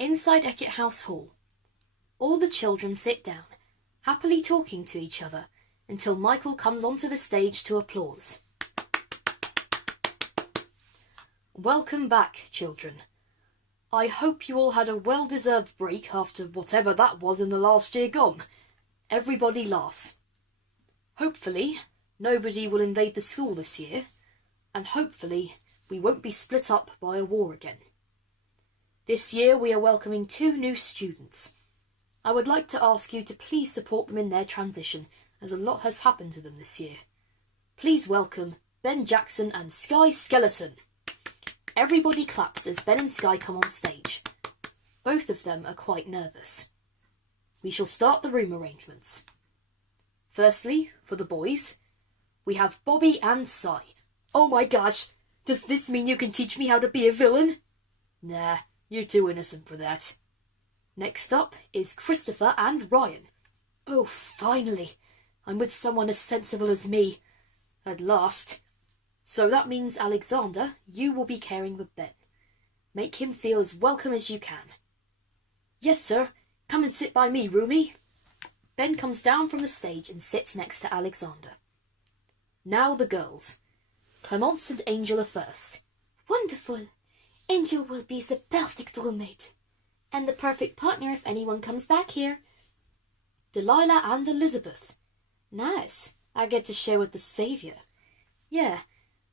Inside Eckett House Hall, all the children sit down, happily talking to each other, until Michael comes onto the stage to applause. Welcome back, children. I hope you all had a well-deserved break after whatever that was in the last year gone. Everybody laughs. Hopefully, nobody will invade the school this year, and hopefully we won't be split up by a war again. This year we are welcoming 2 new students. I would like to ask you to please support them in their transition, as a lot has happened to them this year. Please welcome Ben Jackson and Sky Skeleton. Everybody claps as Ben and Sky come on stage. Both of them are quite nervous. We shall start the room arrangements. Firstly, for the boys, we have Bobby and Cy. Oh my gosh, does this mean you can teach me how to be a villain? Nah, you're too innocent for that. Next up is Christopher and Ryan. Oh, finally, I'm with someone as sensible as me. At last. So that means, Alexander, you will be caring for Ben. Make him feel as welcome as you can. Yes, sir. Come and sit by me, roomie. Ben comes down from the stage and sits next to Alexander. Now the girls. Clemence and Angel are first. Wonderful. Angel will be the perfect roommate. And the perfect partner if anyone comes back here. Delilah and Elizabeth. Nice. I get to share with the Saviour. Yeah,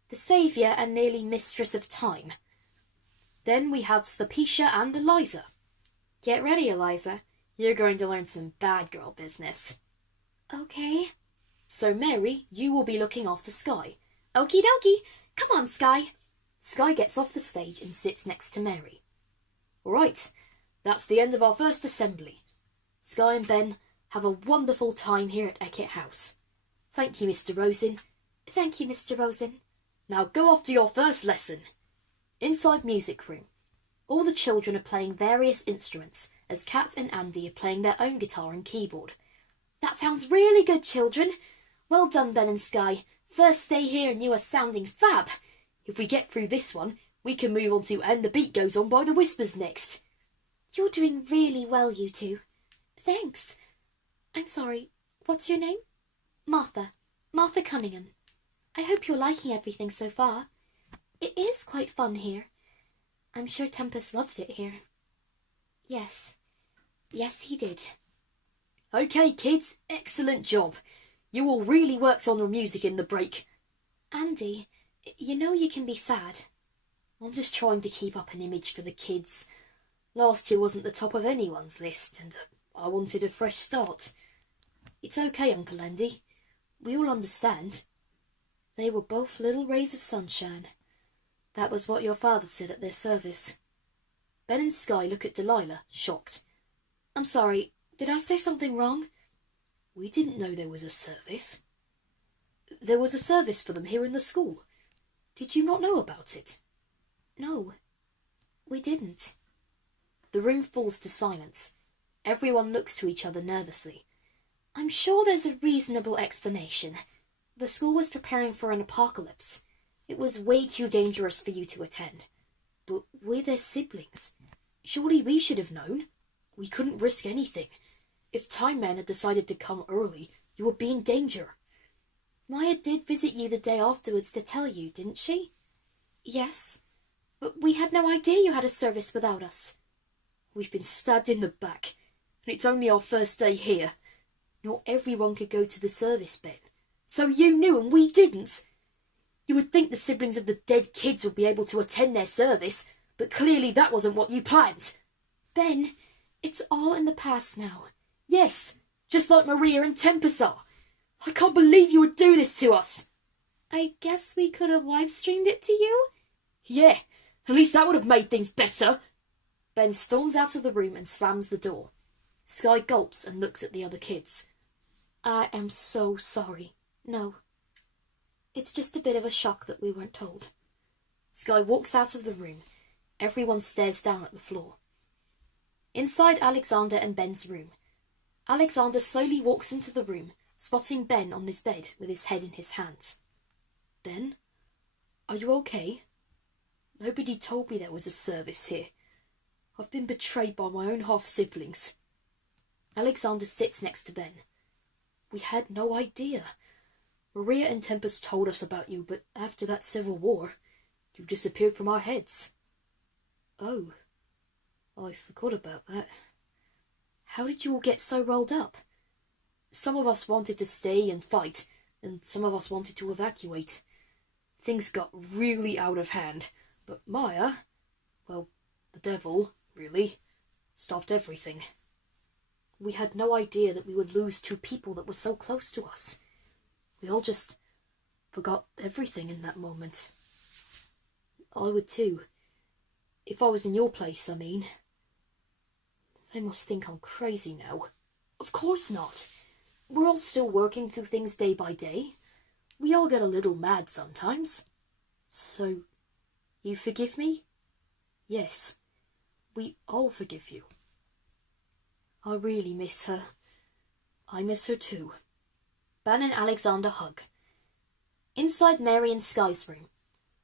the Saviour and nearly Mistress of Time. Then we have Slapisha and Eliza. Get ready, Eliza. You're going to learn some bad girl business. Okay. So, Mary, you will be looking after Sky. Okie dokie. Come on, Sky. Sky gets off the stage and sits next to Mary. All right, that's the end of our first assembly. Sky and Ben, have a wonderful time here at Eckett House. Thank you, Mr. Rosen. Thank you, Mr. Rosen. Now go off to your first lesson. Inside music room. All the children are playing various instruments, as Kat and Andy are playing their own guitar and keyboard. That sounds really good, children. Well done, Ben and Sky. First day here and you are sounding fab. If we get through this one, we can move on to And the Beat Goes On by the Whispers next. You're doing really well, you two. Thanks. I'm sorry, what's your name? Martha. Martha Cunningham. I hope you're liking everything so far. It is quite fun here. I'm sure Tempest loved it here. Yes. Yes, he did. Okay, kids, excellent job. You all really worked on your music in the break. Andy, you know you can be sad. I'm just trying to keep up an image for the kids. Last year wasn't the top of anyone's list, and I wanted a fresh start. It's okay, Uncle Andy. We all understand. They were both little rays of sunshine. That was what your father said at their service. Ben and Sky look at Delilah, shocked. I'm sorry, did I say something wrong? We didn't know there was a service. There was a service for them here in the school. Did you not know about it? No, we didn't. The room falls to silence. Everyone looks to each other nervously. I'm sure there's a reasonable explanation. The school was preparing for an apocalypse. It was way too dangerous for you to attend. But we're their siblings. Surely we should have known. We couldn't risk anything. If Time Man had decided to come early, you would be in danger. Mya did visit you the day afterwards to tell you, didn't she? Yes, but we had no idea you had a service without us. We've been stabbed in the back, and it's only our first day here. Not everyone could go to the service, Ben. So you knew and we didn't. You would think the siblings of the dead kids would be able to attend their service, but clearly that wasn't what you planned. Ben, it's all in the past now. Yes, just like Maria and Tempest are. I can't believe you would do this to us. I guess we could have live-streamed it to you? Yeah, at least that would have made things better. Ben storms out of the room and slams the door. Sky gulps and looks at the other kids. I am so sorry. No. It's just a bit of a shock that we weren't told. Sky walks out of the room. Everyone stares down at the floor. Inside Alexander and Ben's room, Alexander slowly walks into the room, spotting Ben on his bed with his head in his hands. Ben, are you okay? Nobody told me there was a service here. I've been betrayed by my own half-siblings. Alexander sits next to Ben. We had no idea. Maria and Tempest told us about you, but after that civil war, you disappeared from our heads. Oh, I forgot about that. How did you all get so rolled up? Some of us wanted to stay and fight, and some of us wanted to evacuate. Things got really out of hand, but Mya, well, the devil, really, stopped everything. We had no idea that we would lose two people that were so close to us. We all just forgot everything in that moment. I would too. If I was in your place, I mean. They must think I'm crazy now. Of course not. We're all still working through things day by day. We all get a little mad sometimes. So, you forgive me? Yes, we all forgive you. I really miss her. I miss her too. Ben and Alexander hug. Inside Mary and Sky's room,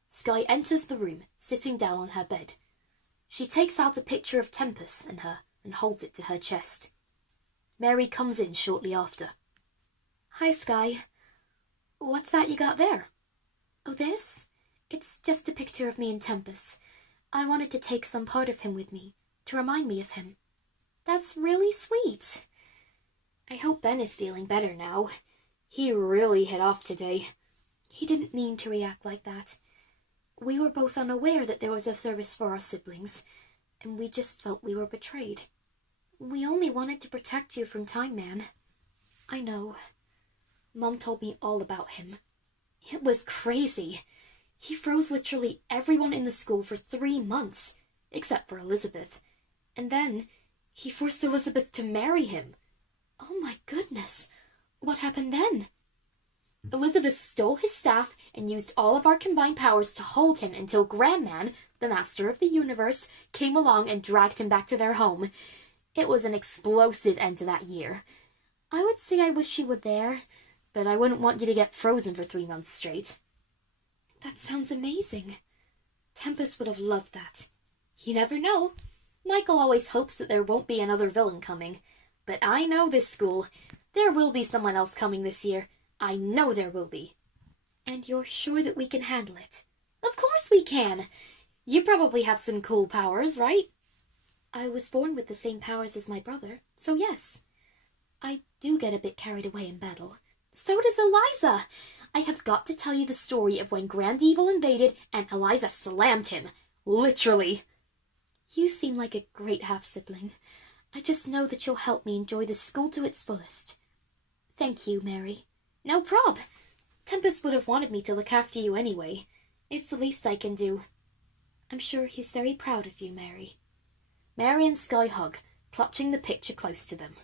Sky enters the room, sitting down on her bed. She takes out a picture of Tempest and her and holds it to her chest. Mary comes in shortly after. Hi, Sky. What's that you got there? Oh, this? It's just a picture of me and Tempest. I wanted to take some part of him with me, to remind me of him. That's really sweet. I hope Ben is feeling better now. He really hit off today. He didn't mean to react like that. We were both unaware that there was a service for our siblings, and we just felt we were betrayed. We only wanted to protect you from Time Man. I know. Mom told me all about him. It was crazy. He froze literally everyone in the school for 3 months, except for Elizabeth. And then he forced Elizabeth to marry him. Oh my goodness. What happened then? Elizabeth stole his staff and used all of our combined powers to hold him until Grandman, the master of the universe, came along and dragged him back to their home. It was an explosive end to that year. I would say I wish you were there, but I wouldn't want you to get frozen for 3 months straight. That sounds amazing. Tempest would have loved that. You never know. Michael always hopes that there won't be another villain coming. But I know this school. There will be someone else coming this year. I know there will be. And you're sure that we can handle it? Of course we can. You probably have some cool powers, right? I was born with the same powers as my brother, so yes. I do get a bit carried away in battle. So does Eliza. I have got to tell you the story of when Grand Evil invaded and Eliza slammed him. Literally. You seem like a great half-sibling. I just know that you'll help me enjoy the school to its fullest. Thank you, Mary. No prob. Tempest would have wanted me to look after you anyway. It's the least I can do. I'm sure he's very proud of you, Mary. Mary and Sky hug, clutching the picture close to them.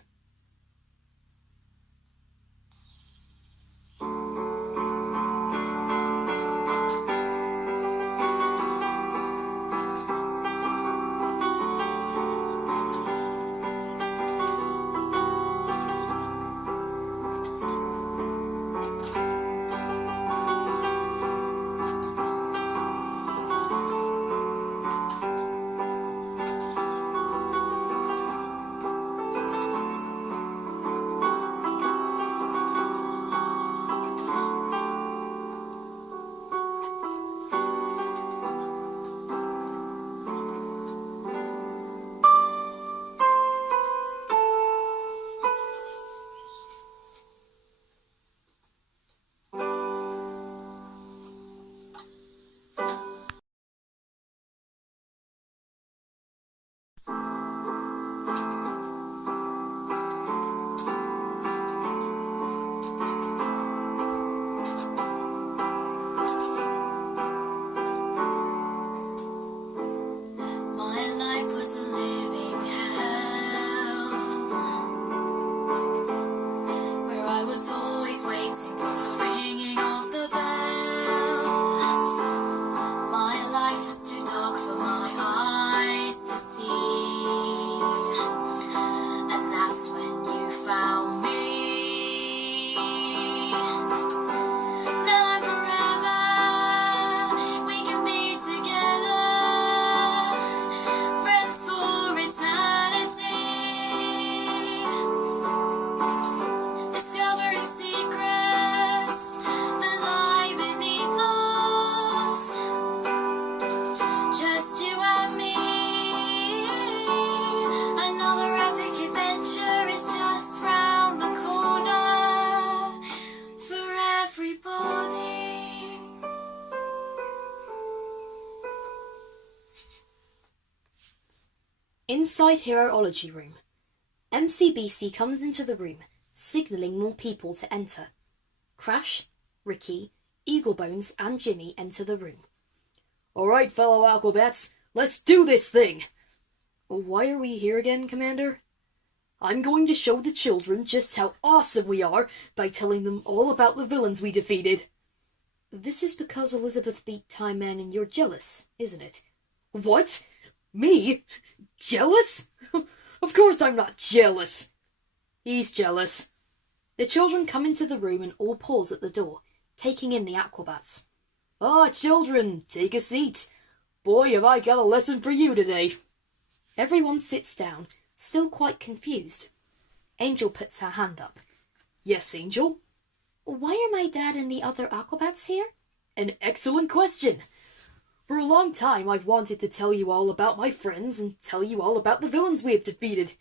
Inside Heroology Room. MCBC comes into the room, signalling more people to enter. Crash, Ricky, Eaglebones, and Jimmy enter the room. "Alright, fellow Aquabats, let's do this thing!" "Why are we here again, Commander?" "I'm going to show the children just how awesome we are by telling them all about the villains we defeated." "This is because Elizabeth beat Time Man and you're jealous, isn't it?" "What? Me? Jealous? Of course I'm not jealous." "He's jealous." The children come into the room and all pause at the door, taking in the Aquabats. "Ah, children, take a seat. Boy, have I got a lesson for you today." Everyone sits down, still quite confused. Angel puts her hand up. "Yes, Angel?" "Why are my dad and the other Aquabats here?" "An excellent question. For a long time I've wanted to tell you all about my friends and tell you all about the villains we have defeated.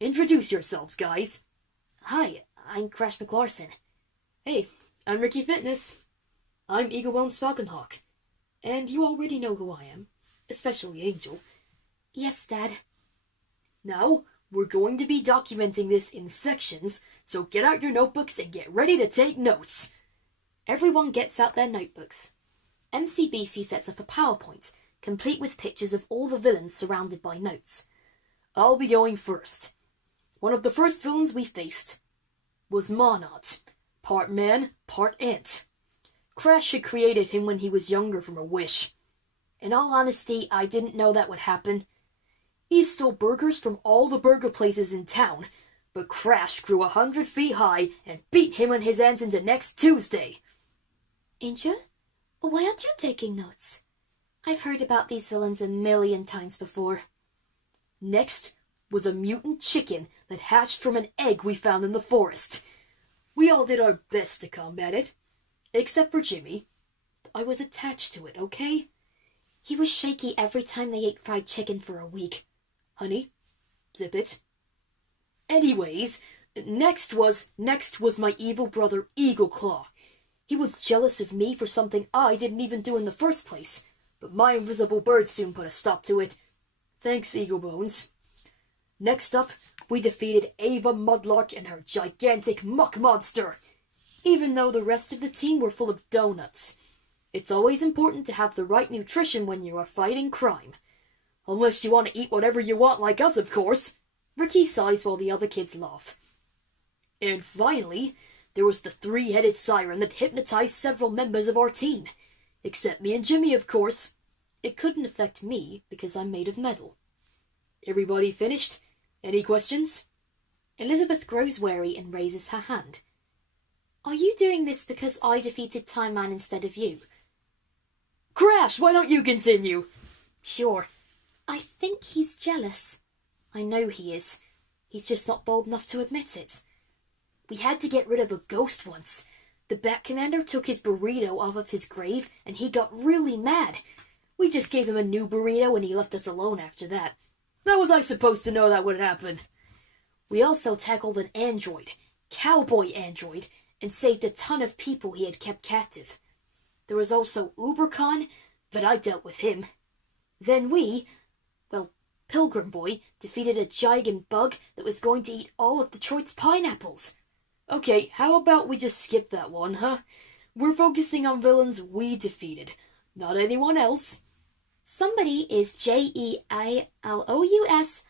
Introduce yourselves, guys." "Hi, I'm Crash McLarson." "Hey, I'm Ricky Fitness." "I'm Eaglebones Falconhawk. And you already know who I am, especially Angel." "Yes, Dad." "Now, we're going to be documenting this in sections, so get out your notebooks and get ready to take notes." Everyone gets out their notebooks. MCBC sets up a PowerPoint, complete with pictures of all the villains surrounded by notes. I'll be going first. One of the first villains we faced was Monot, part man, part ant. Crash had created him when he was younger from a wish. In all honesty, I didn't know that would happen. He stole burgers from all the burger places in town, but Crash grew 100 feet high and beat him and his ants into next Tuesday. "Angel? Why aren't you taking notes? I've heard about these villains a million times before." Next was a mutant chicken that hatched from an egg we found in the forest. We all did our best to combat it, except for Jimmy. I was attached to it, okay? He was shaky every time they ate fried chicken for a week. Honey, zip it. Anyways, next was my evil brother Eagleclaw. He was jealous of me for something I didn't even do in the first place, but my invisible bird soon put a stop to it. Thanks, Eaglebones. Next up, we defeated Ava Mudlark and her gigantic muck monster, even though the rest of the team were full of donuts. It's always important to have the right nutrition when you are fighting crime. Unless you want to eat whatever you want like us, of course. Ricky sighs while the other kids laugh. And finally, there was the three-headed siren that hypnotized several members of our team. Except me and Jimmy, of course. It couldn't affect me because I'm made of metal. Everybody finished? Any questions? Elizabeth grows wary and raises her hand. "Are you doing this because I defeated Time Man instead of you?" Crash, why don't you continue? "Sure. I think he's jealous." "I know he is. He's just not bold enough to admit it. We had to get rid of a ghost once. The Bat Commander took his burrito off of his grave, and he got really mad. We just gave him a new burrito, and he left us alone after that. How was I supposed to know that would happen? We also tackled an android, cowboy android, and saved a ton of people he had kept captive. There was also Ubercon, but I dealt with him. Then we Pilgrim Boy defeated a giant bug that was going to eat all of Detroit's pineapples. Okay, how about we just skip that one, huh? We're focusing on villains we defeated, not anyone else. Somebody is Jealous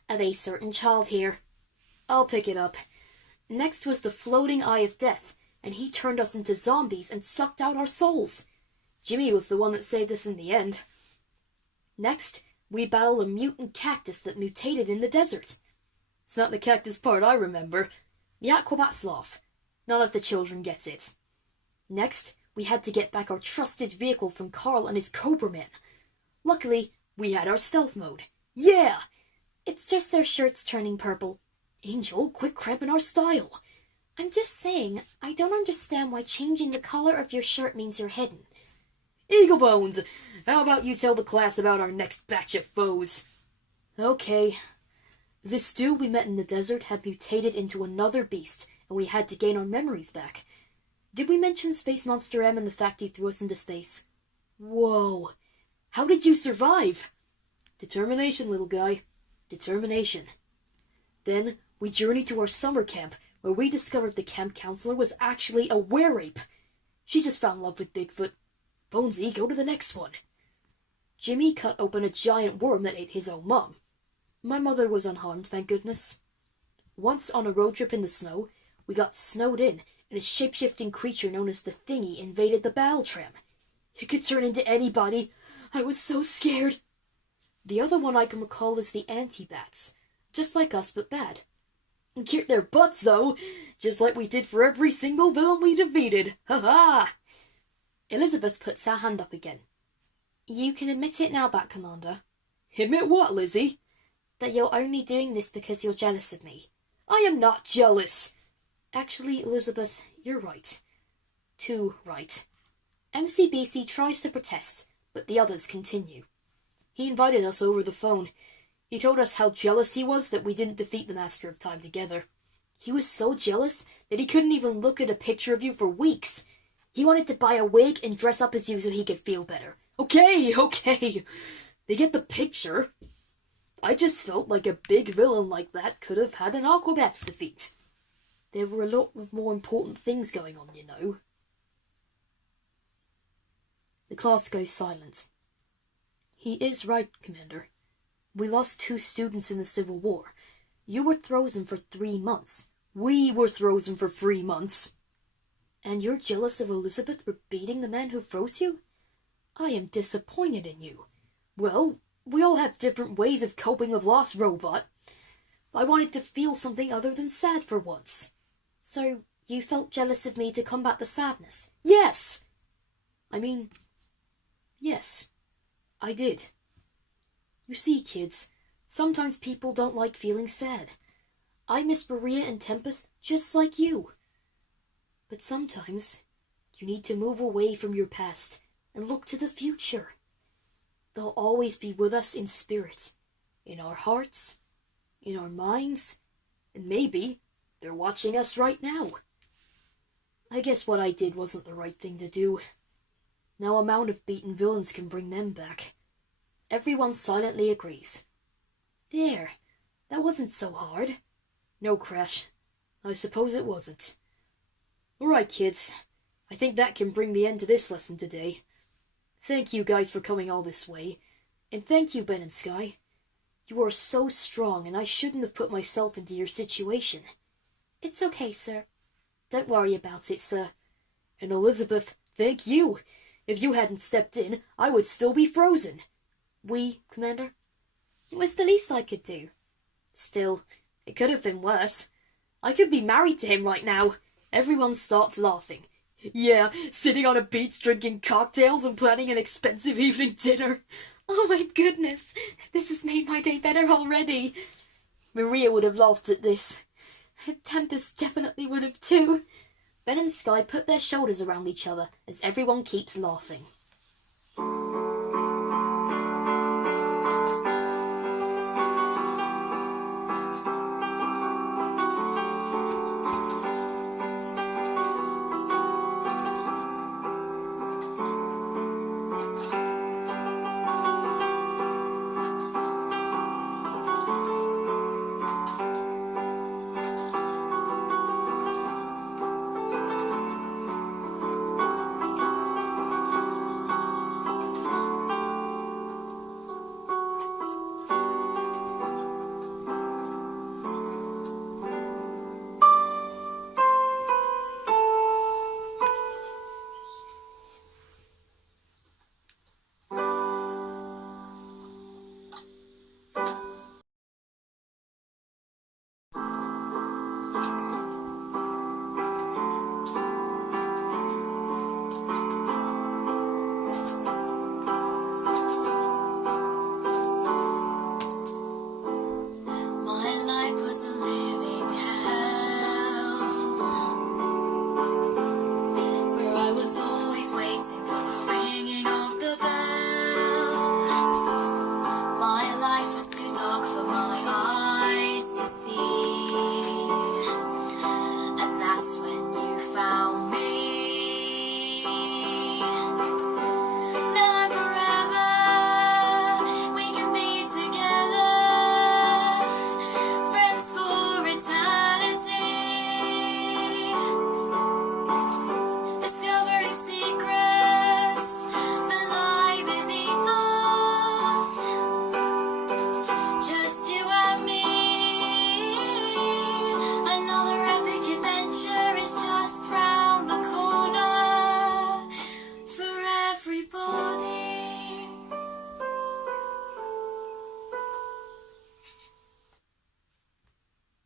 of a certain child here. I'll pick it up. Next was the floating eye of death, and he turned us into zombies and sucked out our souls. Jimmy was the one that saved us in the end. Next, we battled a mutant cactus that mutated in the desert. It's not the cactus part I remember. The Aquabat Sloth. None of the children gets it. Next, we had to get back our trusted vehicle from Carl and his Cobra Man. Luckily, we had our stealth mode. Yeah! It's just their shirts turning purple. Angel, quit cramping our style. I'm just saying, I don't understand why changing the color of your shirt means you're hidden. Eagle Bones! How about you tell the class about our next batch of foes? Okay. The stew we met in the desert had mutated into another beast, and we had to gain our memories back. Did we mention Space Monster M and the fact he threw us into space? Whoa! How did you survive? Determination, little guy. Determination. Then we journeyed to our summer camp, where we discovered the camp counselor was actually a were-ape. She just fell in love with Bigfoot. Bonesy, go to the next one. Jimmy cut open a giant worm that ate his own mom. My mother was unharmed, thank goodness. Once on a road trip in the snow, we got snowed in, and a shape-shifting creature known as the Thingy invaded the battle tram. It could turn into anybody. I was so scared. The other one I can recall is the anti-bats. Just like us, but bad. And kicked their butts, though, just like we did for every single villain we defeated. Ha-ha! Elizabeth puts her hand up again. You can admit it now, Bat Commander. Admit what, Lizzie? That you're only doing this because you're jealous of me. I am not jealous. Actually, Elizabeth, you're right. Too right. MCBC tries to protest, but the others continue. He invited us over the phone. He told us how jealous he was that we didn't defeat the Master of Time together. He was so jealous that he couldn't even look at a picture of you for weeks. He wanted to buy a wig and dress up as you so he could feel better. Okay. They get the picture. I just felt like a big villain like that could have had an Aquabat's defeat. There were a lot of more important things going on, you know. The class goes silent. He is right, Commander. We lost 2 students in the Civil War. You were frozen for 3 months. We were frozen for 3 months. And you're jealous of Elizabeth for beating the man who froze you? I am disappointed in you. Well, we all have different ways of coping with loss, Robot. I wanted to feel something other than sad for once. So, you felt jealous of me to combat the sadness? Yes! Yes, I did. You see, kids, sometimes people don't like feeling sad. I miss Maria and Tempest just like you. But sometimes you need to move away from your past and look to the future. They'll always be with us in spirit, in our hearts, in our minds, and maybe they're watching us right now. I guess what I did wasn't the right thing to do. No amount of beaten villains can bring them back. Everyone silently agrees. There, that wasn't so hard. No, Crash, I suppose it wasn't. All right, kids, I think that can bring the end to this lesson today. Thank you guys for coming all this way, and thank you, Ben and Sky. You are so strong, and I shouldn't have put myself into your situation. It's okay, sir. Don't worry about it, sir. And Elizabeth, thank you. If you hadn't stepped in, I would still be frozen. We, Commander? It was the least I could do. Still, it could have been worse. I could be married to him right now. Everyone starts laughing. Yeah, sitting on a beach drinking cocktails and planning an expensive evening dinner. Oh my goodness, this has made my day better already. Maria would have laughed at this. Tempest definitely would have too. Ben and Sky put their shoulders around each other as everyone keeps laughing.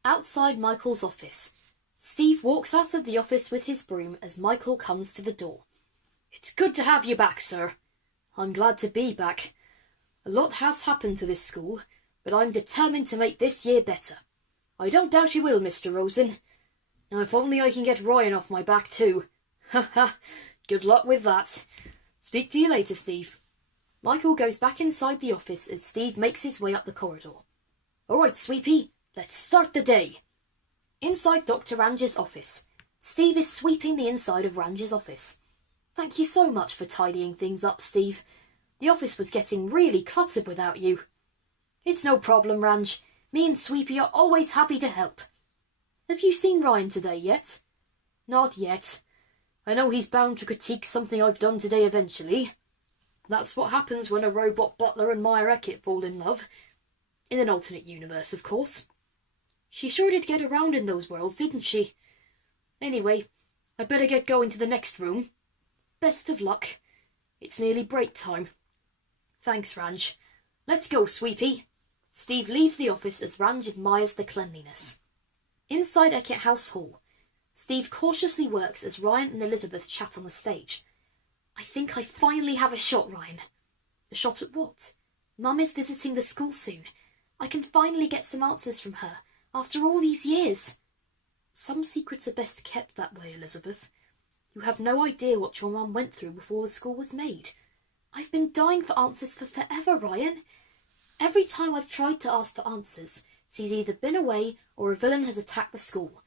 Outside Michael's office, Steve walks out of the office with his broom as Michael comes to the door. "It's good to have you back, sir." "I'm glad to be back. A lot has happened to this school, but I'm determined to make this year better. I don't doubt you will, Mr. Rosen. Now if only I can get Ryan off my back too. Ha ha, good luck with that. Speak to you later, Steve." Michael goes back inside the office as Steve makes his way up the corridor. "All right, Sweepy, let's start the day." Inside Dr. Range's office, Steve is sweeping the inside of Range's office. "Thank you so much for tidying things up, Steve. The office was getting really cluttered without you." "It's no problem, Range. Me and Sweepy are always happy to help." "Have you seen Ryan today yet?" "Not yet. I know he's bound to critique something I've done today eventually. That's what happens when a robot butler and Mya Eckett fall in love. In an alternate universe, of course. She sure did get around in those worlds, didn't she? Anyway, I'd better get going to the next room. Best of luck. It's nearly break time." "Thanks, Range. Let's go, Sweepy." Steve leaves the office as Range admires the cleanliness. Inside Eckett House Hall, Steve cautiously works as Ryan and Elizabeth chat on the stage. "I think I finally have a shot, Ryan." "A shot at what?" "Mum is visiting the school soon. I can finally get some answers from her, after all these years." "Some secrets are best kept that way, Elizabeth. You have no idea what your mum went through before the school was made." "I've been dying for answers for forever, Ryan. Every time I've tried to ask for answers, she's either been away or a villain has attacked the school.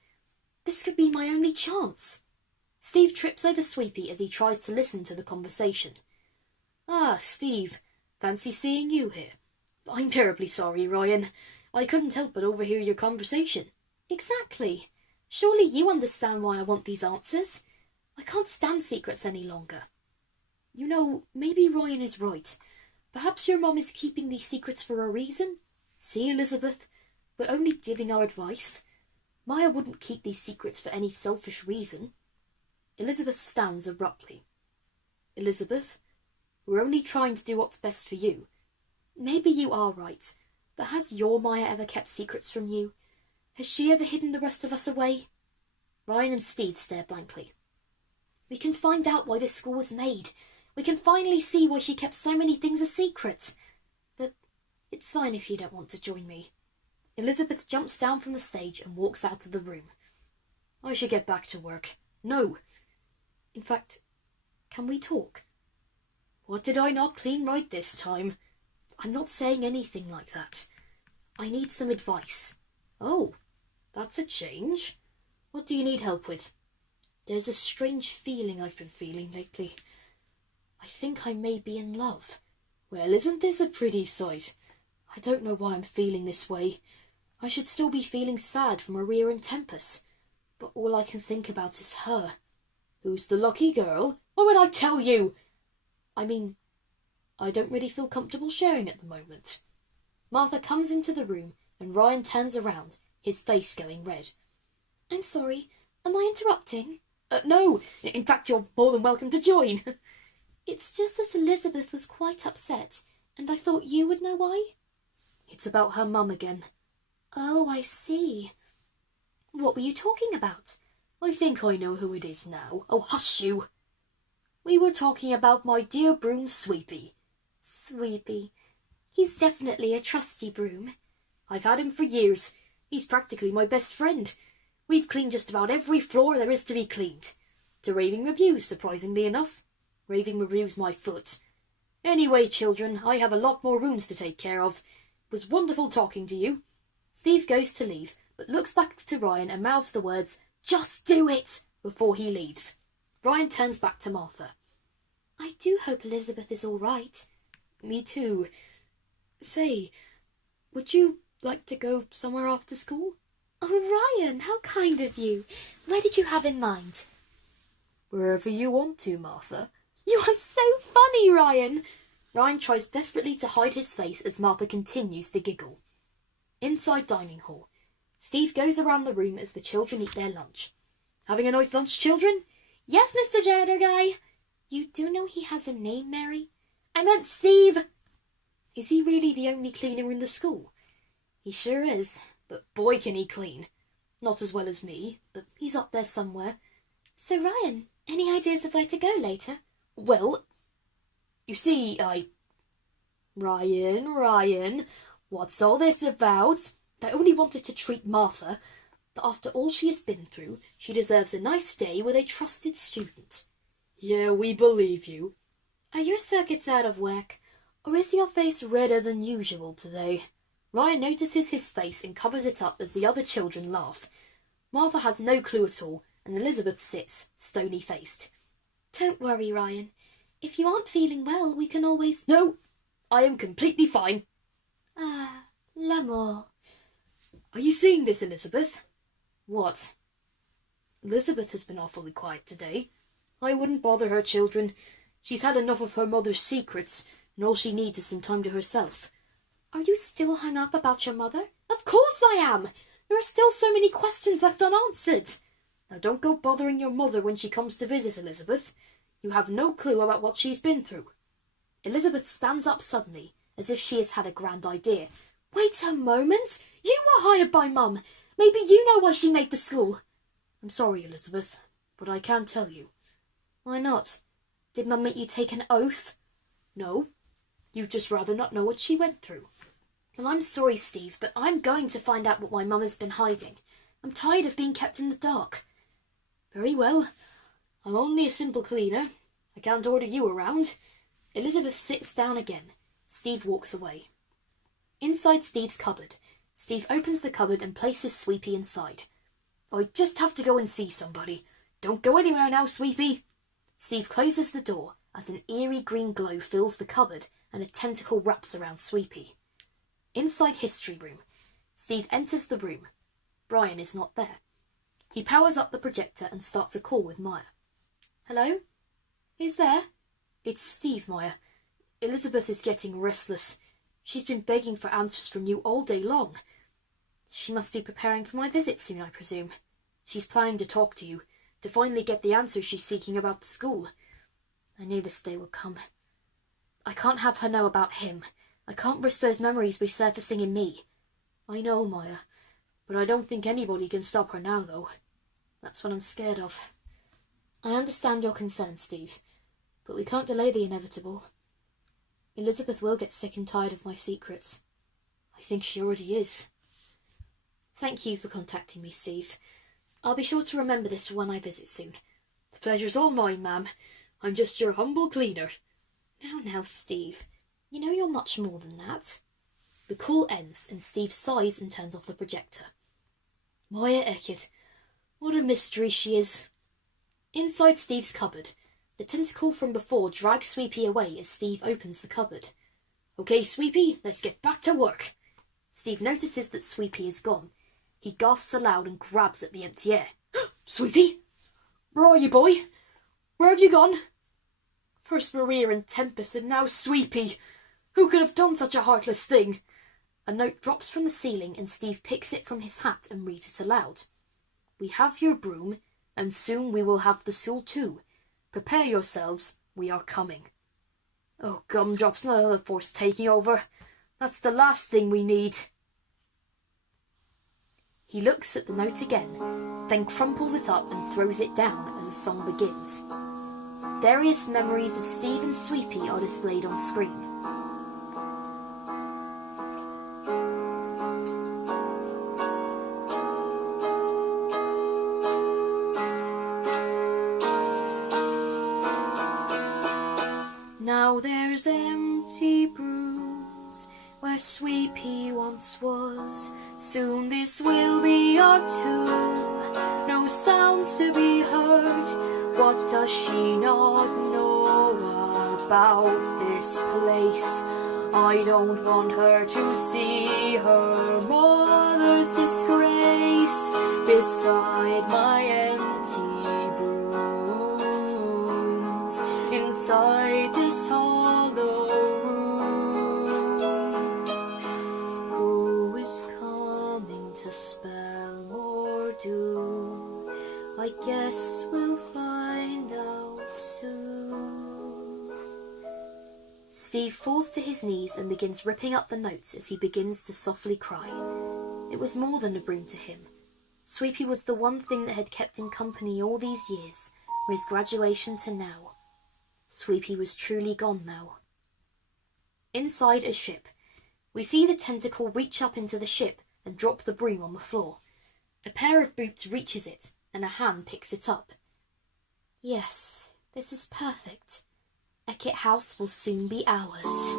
This could be my only chance." Steve trips over Sweepy as he tries to listen to the conversation. "Ah, Steve, fancy seeing you here. I'm terribly sorry, Ryan. I couldn't help but overhear your conversation." "Exactly. Surely you understand why I want these answers. I can't stand secrets any longer." "You know, maybe Ryan is right. Perhaps your mum is keeping these secrets for a reason. See, Elizabeth, we're only giving our advice. Mya wouldn't keep these secrets for any selfish reason." Elizabeth stands abruptly. "Elizabeth, we're only trying to do what's best for you." "Maybe you are right, but has your Mya ever kept secrets from you? Has she ever hidden the rest of us away?" Ryan and Steve stare blankly. "We can find out why this school was made. We can finally see why she kept so many things a secret. But it's fine if you don't want to join me." Elizabeth jumps down from the stage and walks out of the room. "I should get back to work." "No. In fact, can we talk?" "What did I not clean right this time?" "I'm not saying anything like that. I need some advice." "Oh, that's a change. What do you need help with?" "There's a strange feeling I've been feeling lately. I think I may be in love." "Well, isn't this a pretty sight? I don't know why I'm feeling this way. I should still be feeling sad for Maria and Tempest, but all I can think about is her." "Who's the lucky girl? What would I tell you?" I mean, I don't really feel comfortable sharing at the moment." Martha comes into the room and Ryan turns around, his face going red. "I'm sorry. Am I interrupting?" No. In fact, you're more than welcome to join." "It's just that Elizabeth was quite upset, and I thought you would know why." "It's about her mum again." "Oh, I see. What were you talking about?" "I think I know who it is now." "Oh, hush you." "We were talking about my dear broom Sweepy." "Sweepy. He's definitely a trusty broom." "I've had him for years. He's practically my best friend. We've cleaned just about every floor there is to be cleaned. To raving reviews, surprisingly enough. Raving reviews my foot. Anyway, children, I have a lot more rooms to take care of. It was wonderful talking to you." Steve goes to leave, but looks back to Ryan and mouths the words, "Just do it!" before he leaves. Ryan turns back to Martha. "I do hope Elizabeth is all right." "Me too. Say, would you like to go somewhere after school?" "Oh, Ryan, how kind of you. Where did you have in mind?" "Wherever you want to, Martha." "You are so funny, Ryan." Ryan tries desperately to hide his face as Martha continues to giggle. Inside dining hall, Steve goes around the room as the children eat their lunch. "Having a nice lunch, children?" "Yes, Mr. Janitor Guy." "You do know he has a name, Mary?" "I meant Steve." "Is he really the only cleaner in the school?" "He sure is, but boy can he clean. Not as well as me, but he's up there somewhere. So, Ryan, any ideas of where to go later? Well, you see, Ryan, what's all this about? I only wanted to treat Martha, but after all she has been through, she deserves a nice day with a trusted student. Yeah, we believe you. Are your circuits out of whack, or is your face redder than usual today? Ryan notices his face and covers it up as the other children laugh. Martha has no clue at all, and Elizabeth sits, stony-faced. Don't worry, Ryan. If you aren't feeling well, we can always... No, I am completely fine. Ah, l'amour. Are you seeing this, Elizabeth? What? Elizabeth has been awfully quiet today. I wouldn't bother her, children. She's had enough of her mother's secrets, and all she needs is some time to herself. Are you still hung up about your mother? Of course I am! There are still so many questions left unanswered. Now don't go bothering your mother when she comes to visit, Elizabeth. You have no clue about what she's been through. Elizabeth stands up suddenly, as if she has had a grand idea. Wait a moment! You were hired by Mum! Maybe you know why she made the school. I'm sorry, Elizabeth, but I can't tell you. Why not? Did Mum make you take an oath? No. You'd just rather not know what she went through. Well, I'm sorry, Steve, but I'm going to find out what my Mum has been hiding. I'm tired of being kept in the dark. Very well. I'm only a simple cleaner. I can't order you around. Elizabeth sits down again. Steve walks away. Inside Steve's cupboard, Steve opens the cupboard and places Sweepy inside. I just have to go and see somebody. Don't go anywhere now, Sweepy. Steve closes the door as an eerie green glow fills the cupboard and a tentacle wraps around Sweepy. Inside History Room, Steve enters the room. Brian is not there. He powers up the projector and starts a call with Mya. Hello? Who's there? It's Steve, Mya. Elizabeth is getting restless. She's been begging for answers from you all day long. She must be preparing for my visit soon, I presume. She's planning to talk to you, to finally get the answers she's seeking about the school. I knew this day would come. I can't have her know about him. I can't risk those memories resurfacing in me. I know, Mya, but I don't think anybody can stop her now, though. That's what I'm scared of. I understand your concern, Steve, but we can't delay the inevitable. Elizabeth will get sick and tired of my secrets. I think she already is. Thank you for contacting me, Steve. I'll be sure to remember this when I visit soon. The pleasure's all mine, ma'am. I'm just your humble cleaner. Now, Steve. You know you're much more than that. The call ends, and Steve sighs and turns off the projector. Mya Eckett. What a mystery she is. Inside Steve's cupboard, the tentacle from before drags Sweepy away as Steve opens the cupboard. Okay, Sweepy, let's get back to work. Steve notices that Sweepy is gone. He gasps aloud and grabs at the empty air. Sweepy? Where are you, boy? Where have you gone? First Maria and Tempest, and now Sweepy. Who could have done such a heartless thing? A note drops from the ceiling, and Steve picks it from his hat and reads it aloud. We have your broom, and soon we will have the school too. Prepare yourselves, we are coming. Oh, gumdrops, not another force taking over. That's the last thing we need. He looks at the note again, then crumples it up and throws it down as a song begins. Various memories of Steve and Sweepy are displayed on screen. Now there's empty Brooms where Sweepy once was. Soon this will be our tomb, no sounds to be heard. What does she not know about this place? I don't want her to see her mother's disgrace beside my empty brooms, inside this hollow room. Who is coming to spell more doom? I guess we'll find out soon. Steve falls to his knees and begins ripping up the notes as he begins to softly cry. It was more than a broom to him. Sweepy was the one thing that had kept him company all these years, from his graduation to now. Sweepy was truly gone now. Inside a ship, we see the tentacle reach up into the ship and drop the broom on the floor. A pair of boots reaches it, and a hand picks it up. Yes, this is perfect. Eckett House will soon be ours.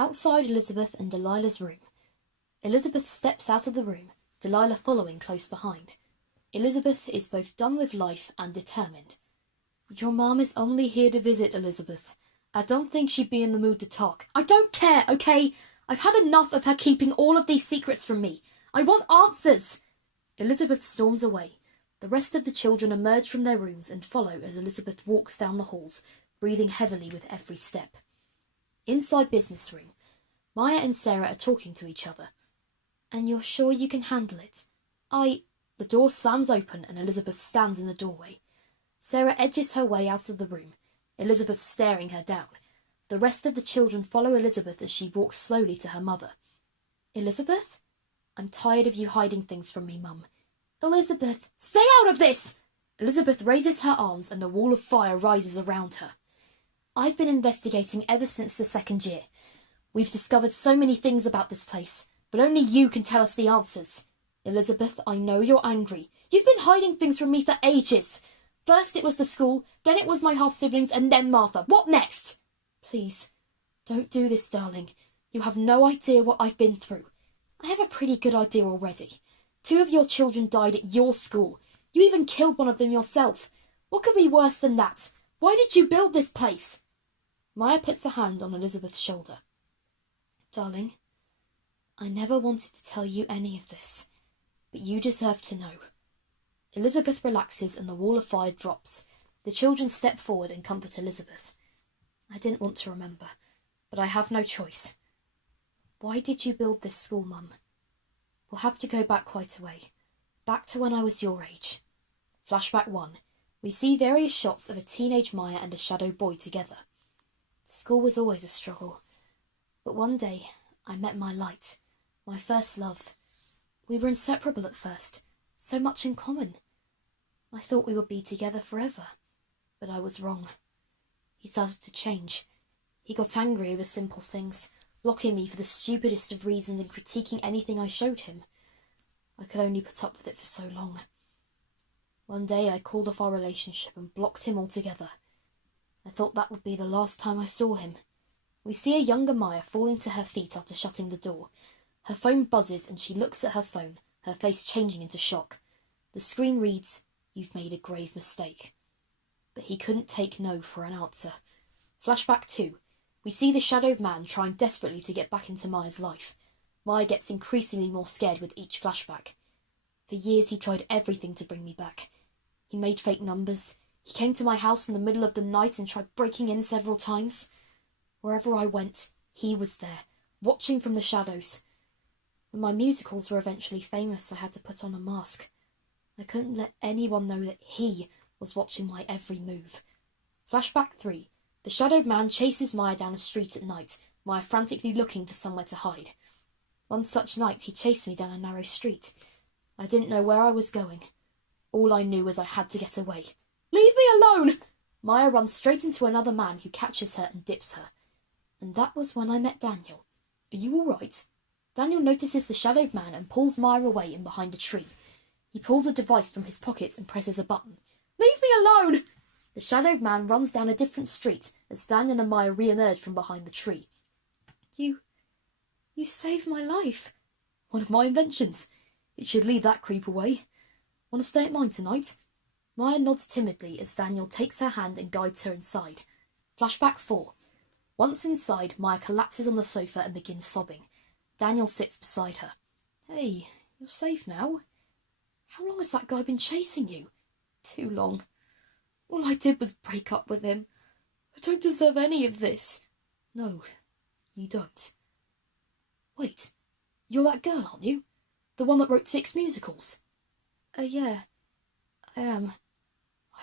Outside Elizabeth and Delilah's room. Elizabeth steps out of the room, Delilah following close behind. Elizabeth is both done with life and determined. Your mum is only here to visit, Elizabeth. I don't think she'd be in the mood to talk. I don't care, okay? I've had enough of her keeping all of these secrets from me. I want answers! Elizabeth storms away. The rest of the children emerge from their rooms and follow as Elizabeth walks down the halls, breathing heavily with every step. Inside business room, Mya and Sarah are talking to each other. And you're sure you can handle it? The door slams open and Elizabeth stands in the doorway. Sarah edges her way out of the room, Elizabeth staring her down. The rest of the children follow Elizabeth as she walks slowly to her mother. Elizabeth? I'm tired of you hiding things from me, Mum. Elizabeth, stay out of this! Elizabeth raises her arms and a wall of fire rises around her. I've been investigating ever since the second year. We've discovered so many things about this place, but only you can tell us the answers. Elizabeth, I know you're angry. You've been hiding things from me for ages. First it was the school, then it was my half-siblings, and then Martha. What next? Please, don't do this, darling. You have no idea what I've been through. I have a pretty good idea already. 2 of your children died at your school. You even killed one of them yourself. What could be worse than that? Why did you build this place? Mya puts a hand on Elizabeth's shoulder. Darling, I never wanted to tell you any of this, but you deserve to know. Elizabeth relaxes and the wall of fire drops. The children step forward and comfort Elizabeth. I didn't want to remember, but I have no choice. Why did you build this school, Mum? We'll have to go back quite a way. Back to when I was your age. Flashback 1. We see various shots of a teenage Mya and a shadow boy together. School was always a struggle. But one day, I met my light, my first love. We were inseparable at first, so much in common. I thought we would be together forever, but I was wrong. He started to change. He got angry over simple things, blocking me for the stupidest of reasons and critiquing anything I showed him. I could only put up with it for so long. One day I called off our relationship and blocked him altogether. I thought that would be the last time I saw him. We see a younger Mya falling to her feet after shutting the door. Her phone buzzes and she looks at her phone, her face changing into shock. The screen reads, "You've made a grave mistake." But he couldn't take no for an answer. Flashback 2. We see the shadowed man trying desperately to get back into Mya's life. Mya gets increasingly more scared with each flashback. For years he tried everything to bring me back. He made fake numbers. He came to my house in the middle of the night and tried breaking in several times. Wherever I went, he was there, watching from the shadows. When my musicals were eventually famous, I had to put on a mask. I couldn't let anyone know that he was watching my every move. Flashback 3. The shadowed man chases Mya down a street at night, Mya frantically looking for somewhere to hide. One such night he chased me down a narrow street. I didn't know where I was going. All I knew was I had to get away. "Leave me alone!" Mya runs straight into another man who catches her and dips her. And that was when I met Daniel. "Are you all right?" Daniel notices the shadowed man and pulls Mya away in behind a tree. He pulls a device from his pocket and presses a button. "Leave me alone!" The shadowed man runs down a different street as Daniel and Mya re-emerge from behind the tree. You saved my life. One of my inventions. It should lead that creep away. Want to stay at mine tonight? Mya nods timidly as Daniel takes her hand and guides her inside. Flashback 4. Once inside, Mya collapses on the sofa and begins sobbing. Daniel sits beside her. Hey, you're safe now. How long has that guy been chasing you? Too long. All I did was break up with him. I don't deserve any of this. No, you don't. Wait, you're that girl, aren't you? The one that wrote 6 musicals? Yeah, I am.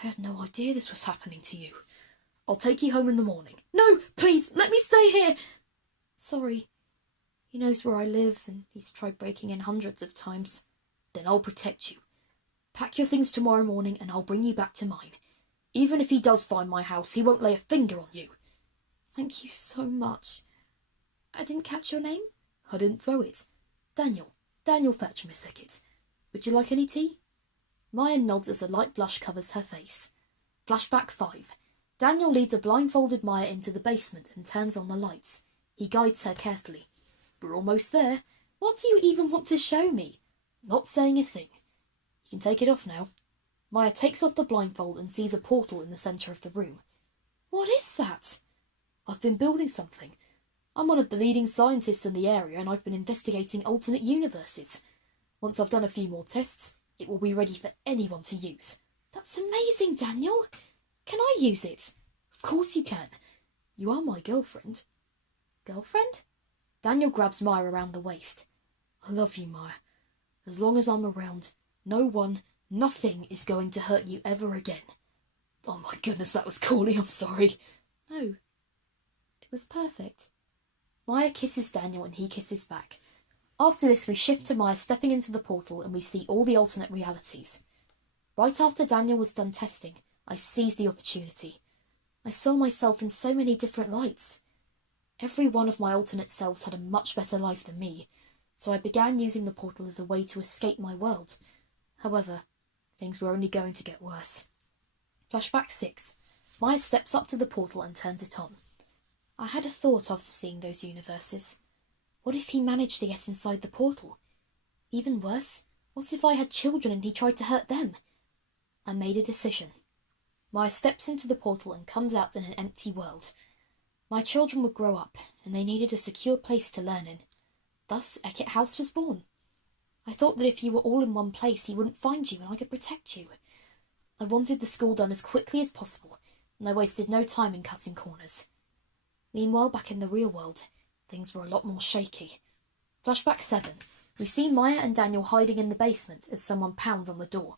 I had no idea this was happening to you. I'll take you home in the morning. No, please, let me stay here. Sorry. He knows where I live, and he's tried breaking in hundreds of times. Then I'll protect you. Pack your things tomorrow morning, and I'll bring you back to mine. Even if he does find my house, he won't lay a finger on you. Thank you so much. I didn't catch your name? I didn't throw it. Daniel. Daniel Fetch, Miss Eckett. Would you like any tea? Mya nods as a light blush covers her face. Flashback 5. Daniel leads a blindfolded Mya into the basement and turns on the lights. He guides her carefully. We're almost there. What do you even want to show me? Not saying a thing. You can take it off now. Mya takes off the blindfold and sees a portal in the centre of the room. What is that? I've been building something. I'm one of the leading scientists in the area, and I've been investigating alternate universes. Once I've done a few more tests, it will be ready for anyone to use. That's amazing, Daniel. Can I use it? Of course you can. You are my girlfriend. Girlfriend? Daniel grabs Mya around the waist. I love you, Mya. As long as I'm around, no one, nothing is going to hurt you ever again. Oh my goodness, that was corny, I'm sorry. No, it was perfect. Mya kisses Daniel and he kisses back. After this, we shift to Mya stepping into the portal and we see all the alternate realities. Right after Daniel was done testing, I seized the opportunity. I saw myself in so many different lights. Every one of my alternate selves had a much better life than me, so I began using the portal as a way to escape my world. However, things were only going to get worse. Flashback 6. Mya steps up to the portal and turns it on. I had a thought after seeing those universes. What if he managed to get inside the portal? Even worse, what if I had children and he tried to hurt them? I made a decision. Mya steps into the portal and comes out in an empty world. My children would grow up, and they needed a secure place to learn in. Thus, Eckett House was born. I thought that if you were all in one place, he wouldn't find you and I could protect you. I wanted the school done as quickly as possible, and I wasted no time in cutting corners. Meanwhile, back in the real world, things were a lot more shaky. Flashback 7. We see Mya and Daniel hiding in the basement as someone pounds on the door.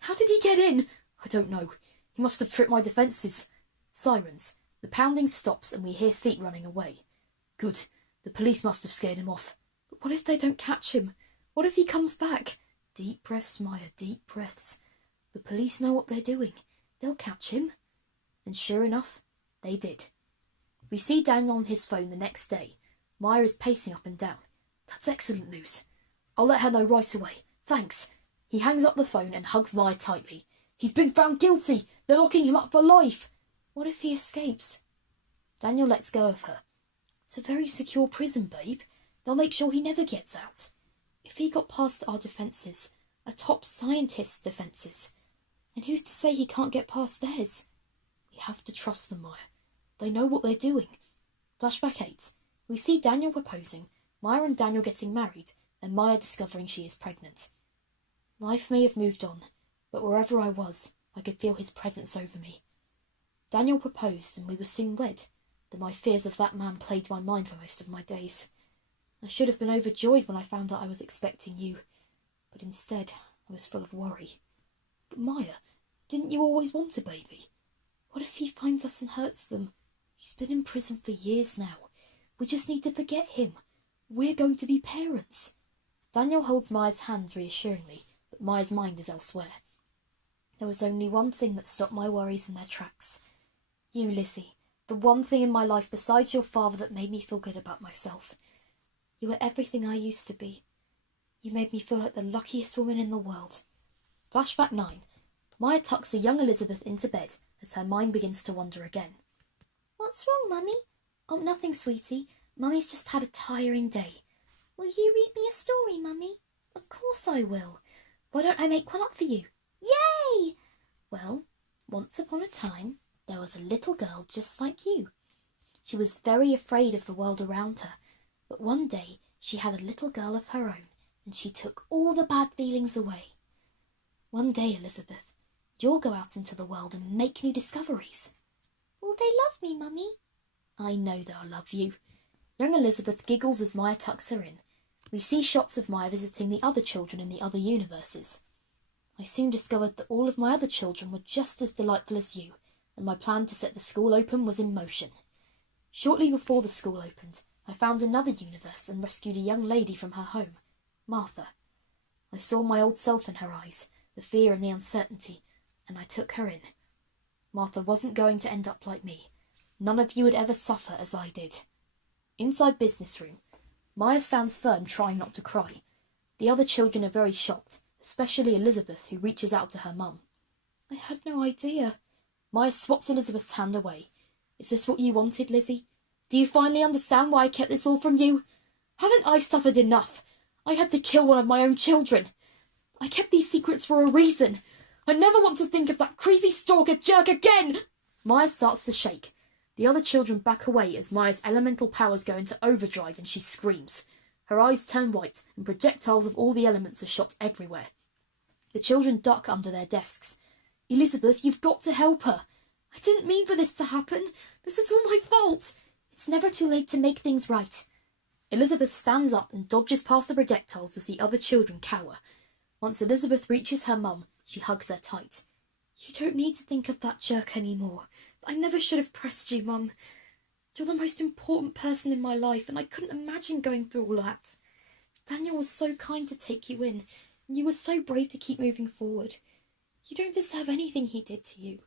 How did he get in? I don't know. He must have tripped my defences. Sirens. The pounding stops and we hear feet running away. Good. The police must have scared him off. But what if they don't catch him? What if he comes back? Deep breaths, Mya, deep breaths. The police know what they're doing. They'll catch him. And sure enough, they did. We see Daniel on his phone the next day. Mya is pacing up and down. That's excellent news. I'll let her know right away. Thanks. He hangs up the phone and hugs Mya tightly. He's been found guilty. They're locking him up for life. What if he escapes? Daniel lets go of her. It's a very secure prison, babe. They'll make sure he never gets out. If he got past our defences, a top scientist's defences, and who's to say he can't get past theirs? We have to trust them, Mya. They know what they're doing. Flashback 8. We see Daniel proposing, Mya and Daniel getting married, and Mya discovering she is pregnant. Life may have moved on, but wherever I was, I could feel his presence over me. Daniel proposed, and we were soon wed, though my fears of that man plagued my mind for most of my days. I should have been overjoyed when I found out I was expecting you, but instead I was full of worry. But Mya, didn't you always want a baby? What if he finds us and hurts them? He's been in prison for years now. We just need to forget him. We're going to be parents. Daniel holds Mya's hands reassuringly, but Mya's mind is elsewhere. There was only one thing that stopped my worries in their tracks. You, Lizzie, the one thing in my life besides your father that made me feel good about myself. You were everything I used to be. You made me feel like the luckiest woman in the world. Flashback 9. Mya tucks a young Elizabeth into bed, as her mind begins to wander again. What's wrong, Mummy? Oh, nothing, sweetie. Mummy's just had a tiring day. Will you read me a story, Mummy? Of course I will. Why don't I make one up for you? Yay! Well, once upon a time, there was a little girl just like you. She was very afraid of the world around her, but one day she had a little girl of her own, and she took all the bad feelings away. One day, Elizabeth, you'll go out into the world and make new discoveries. Will they love me, Mummy? I know they'll love you. Young Elizabeth giggles as Mya tucks her in. We see shots of Mya visiting the other children in the other universes. I soon discovered that all of my other children were just as delightful as you, and my plan to set the school open was in motion. Shortly before the school opened, I found another universe and rescued a young lady from her home, Martha. I saw my old self in her eyes, the fear and the uncertainty, and I took her in. Martha wasn't going to end up like me. None of you would ever suffer as I did. Inside business room, Mya stands firm, trying not to cry. The other children are very shocked, especially Elizabeth, who reaches out to her mum. I had no idea. Mya swats Elizabeth's hand away. Is this what you wanted, Lizzie? Do you finally understand why I kept this all from you? Haven't I suffered enough? I had to kill one of my own children. I kept these secrets for a reason. I never want to think of that creepy stalker jerk again. Mya starts to shake. The other children back away as Mya's elemental powers go into overdrive and she screams. Her eyes turn white and projectiles of all the elements are shot everywhere. The children duck under their desks. Elizabeth, you've got to help her. I didn't mean for this to happen. This is all my fault. It's never too late to make things right. Elizabeth stands up and dodges past the projectiles as the other children cower. Once Elizabeth reaches her mum, she hugs her tight. You don't need to think of that jerk anymore. I never should have pressed you, Mum. You're the most important person in my life, and I couldn't imagine going through all that. Daniel was so kind to take you in, and you were so brave to keep moving forward. You don't deserve anything he did to you.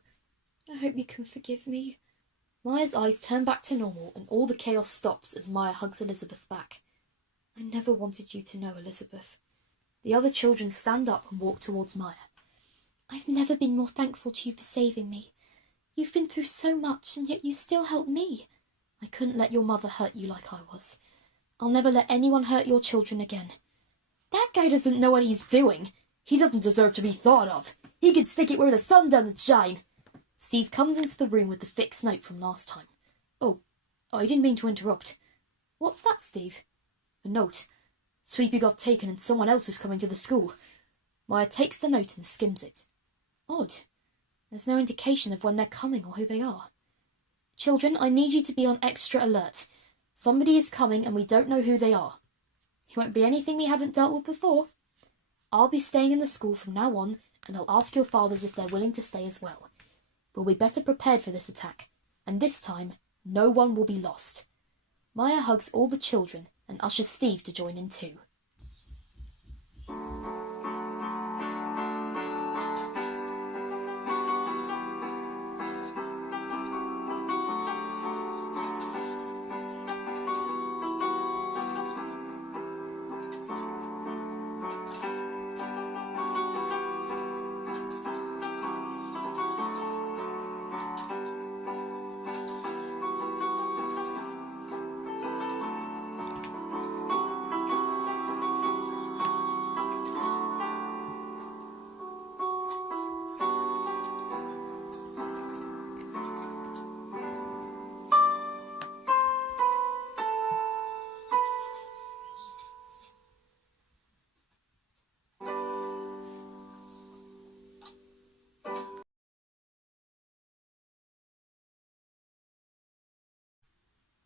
I hope you can forgive me. Mya's eyes turn back to normal, and all the chaos stops as Mya hugs Elizabeth back. I never wanted you to know, Elizabeth. The other children stand up and walk towards Mya. I've never been more thankful to you for saving me. You've been through so much, and yet you still helped me. I couldn't let your mother hurt you like I was. I'll never let anyone hurt your children again. That guy doesn't know what he's doing. He doesn't deserve to be thought of. He can stick it where the sun doesn't shine. Steve comes into the room with the fixed note from last time. Oh, I didn't mean to interrupt. What's that, Steve? A note. Sweepy got taken and someone else is coming to the school. Mya takes the note and skims it. Odd. There's no indication of when they're coming or who they are. Children, I need you to be on extra alert. Somebody is coming and we don't know who they are. It won't be anything we haven't dealt with before. I'll be staying in the school from now on, and I'll ask your fathers if they're willing to stay as well. We'll be better prepared for this attack, and this time, no one will be lost. Mya hugs all the children and ushers Steve to join in too.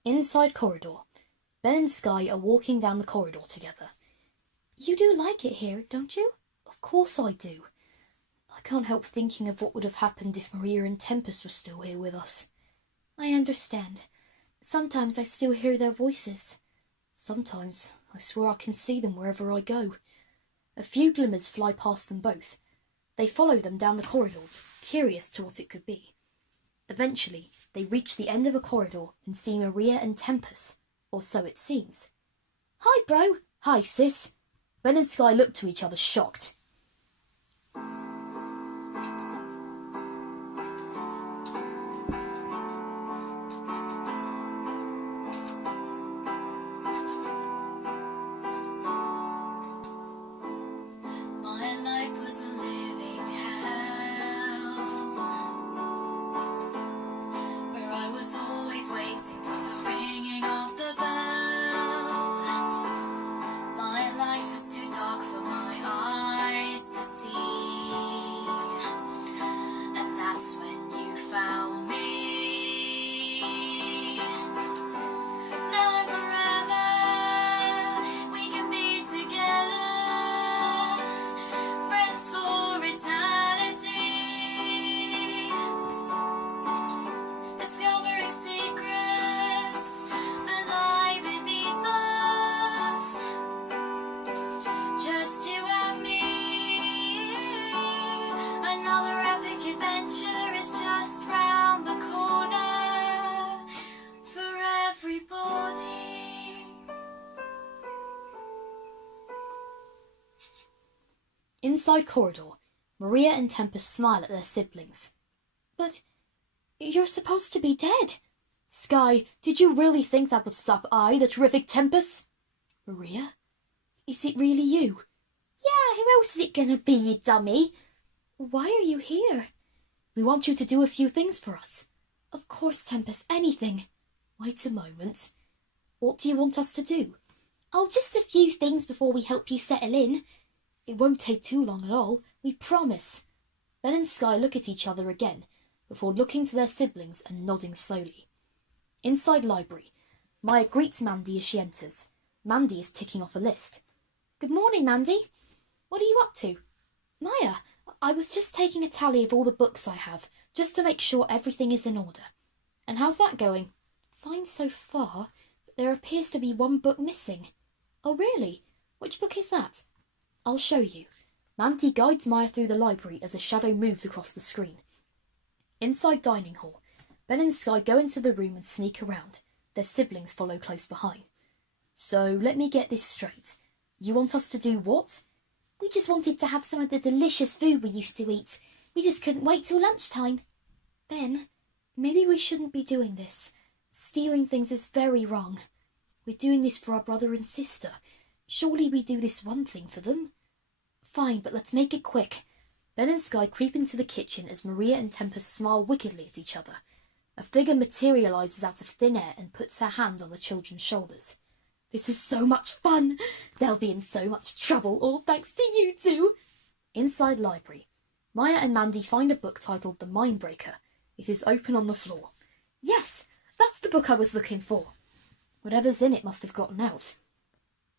Inside corridor. Ben and Sky are walking down the corridor together. You do like it here, don't you? Of course I do. I can't help thinking of what would have happened if Maria and Tempest were still here with us. I understand. Sometimes I still hear their voices. Sometimes I swear I can see them wherever I go. A few glimmers fly past them both. They follow them down the corridors, curious to what it could be. Eventually, they reach the end of a corridor and see Maria and Tempest, or so it seems. Hi, bro. Hi, sis. Ben and Sky look to each other shocked. always waiting for the ringing of the bell. My life was too dark for my eyes to see, and that's when you found me. Now and forever we can be together, friends for eternity, discovering secrets that lie beneath us. Just you and me. Another epic adventure is just round the corner for everybody. Inside corridor, Maria and Tempest smile at their siblings. But you're supposed to be dead. Sky, did you really think that would stop the terrific Tempest? Maria? Is it really you? Yeah, who else is it gonna be, you dummy? Why are you here? We want you to do a few things for us. Of course, Tempest, anything. Wait a moment. What do you want us to do? Oh, just a few things before we help you settle in. It won't take too long at all, we promise. Ben and Sky look at each other again, before looking to their siblings and nodding slowly. Inside library, Mya greets Mandy as she enters. Mandy is ticking off a list. Good morning, Mandy. What are you up to? Mya, I was just taking a tally of all the books I have, just to make sure everything is in order. And how's that going? Fine so far, but there appears to be one book missing. Oh, really? Which book is that? I'll show you. Mandy guides Mya through the library as a shadow moves across the screen. Inside dining hall, Ben and Sky go into the room and sneak around. Their siblings follow close behind. So, let me get this straight. You want us to do what? We just wanted to have some of the delicious food we used to eat. We just couldn't wait till lunchtime. Ben, maybe we shouldn't be doing this. Stealing things is very wrong. We're doing this for our brother and sister. Surely we do this one thing for them. Fine, but let's make it quick. Ben and Sky creep into the kitchen as Maria and Tempest smile wickedly at each other. A figure materialises out of thin air and puts her hand on the children's shoulders. This is so much fun! They'll be in so much trouble, all thanks to you two! Inside library, Mya and Mandy find a book titled The Mindbreaker. It is open on the floor. Yes, that's the book I was looking for. Whatever's in it must have gotten out.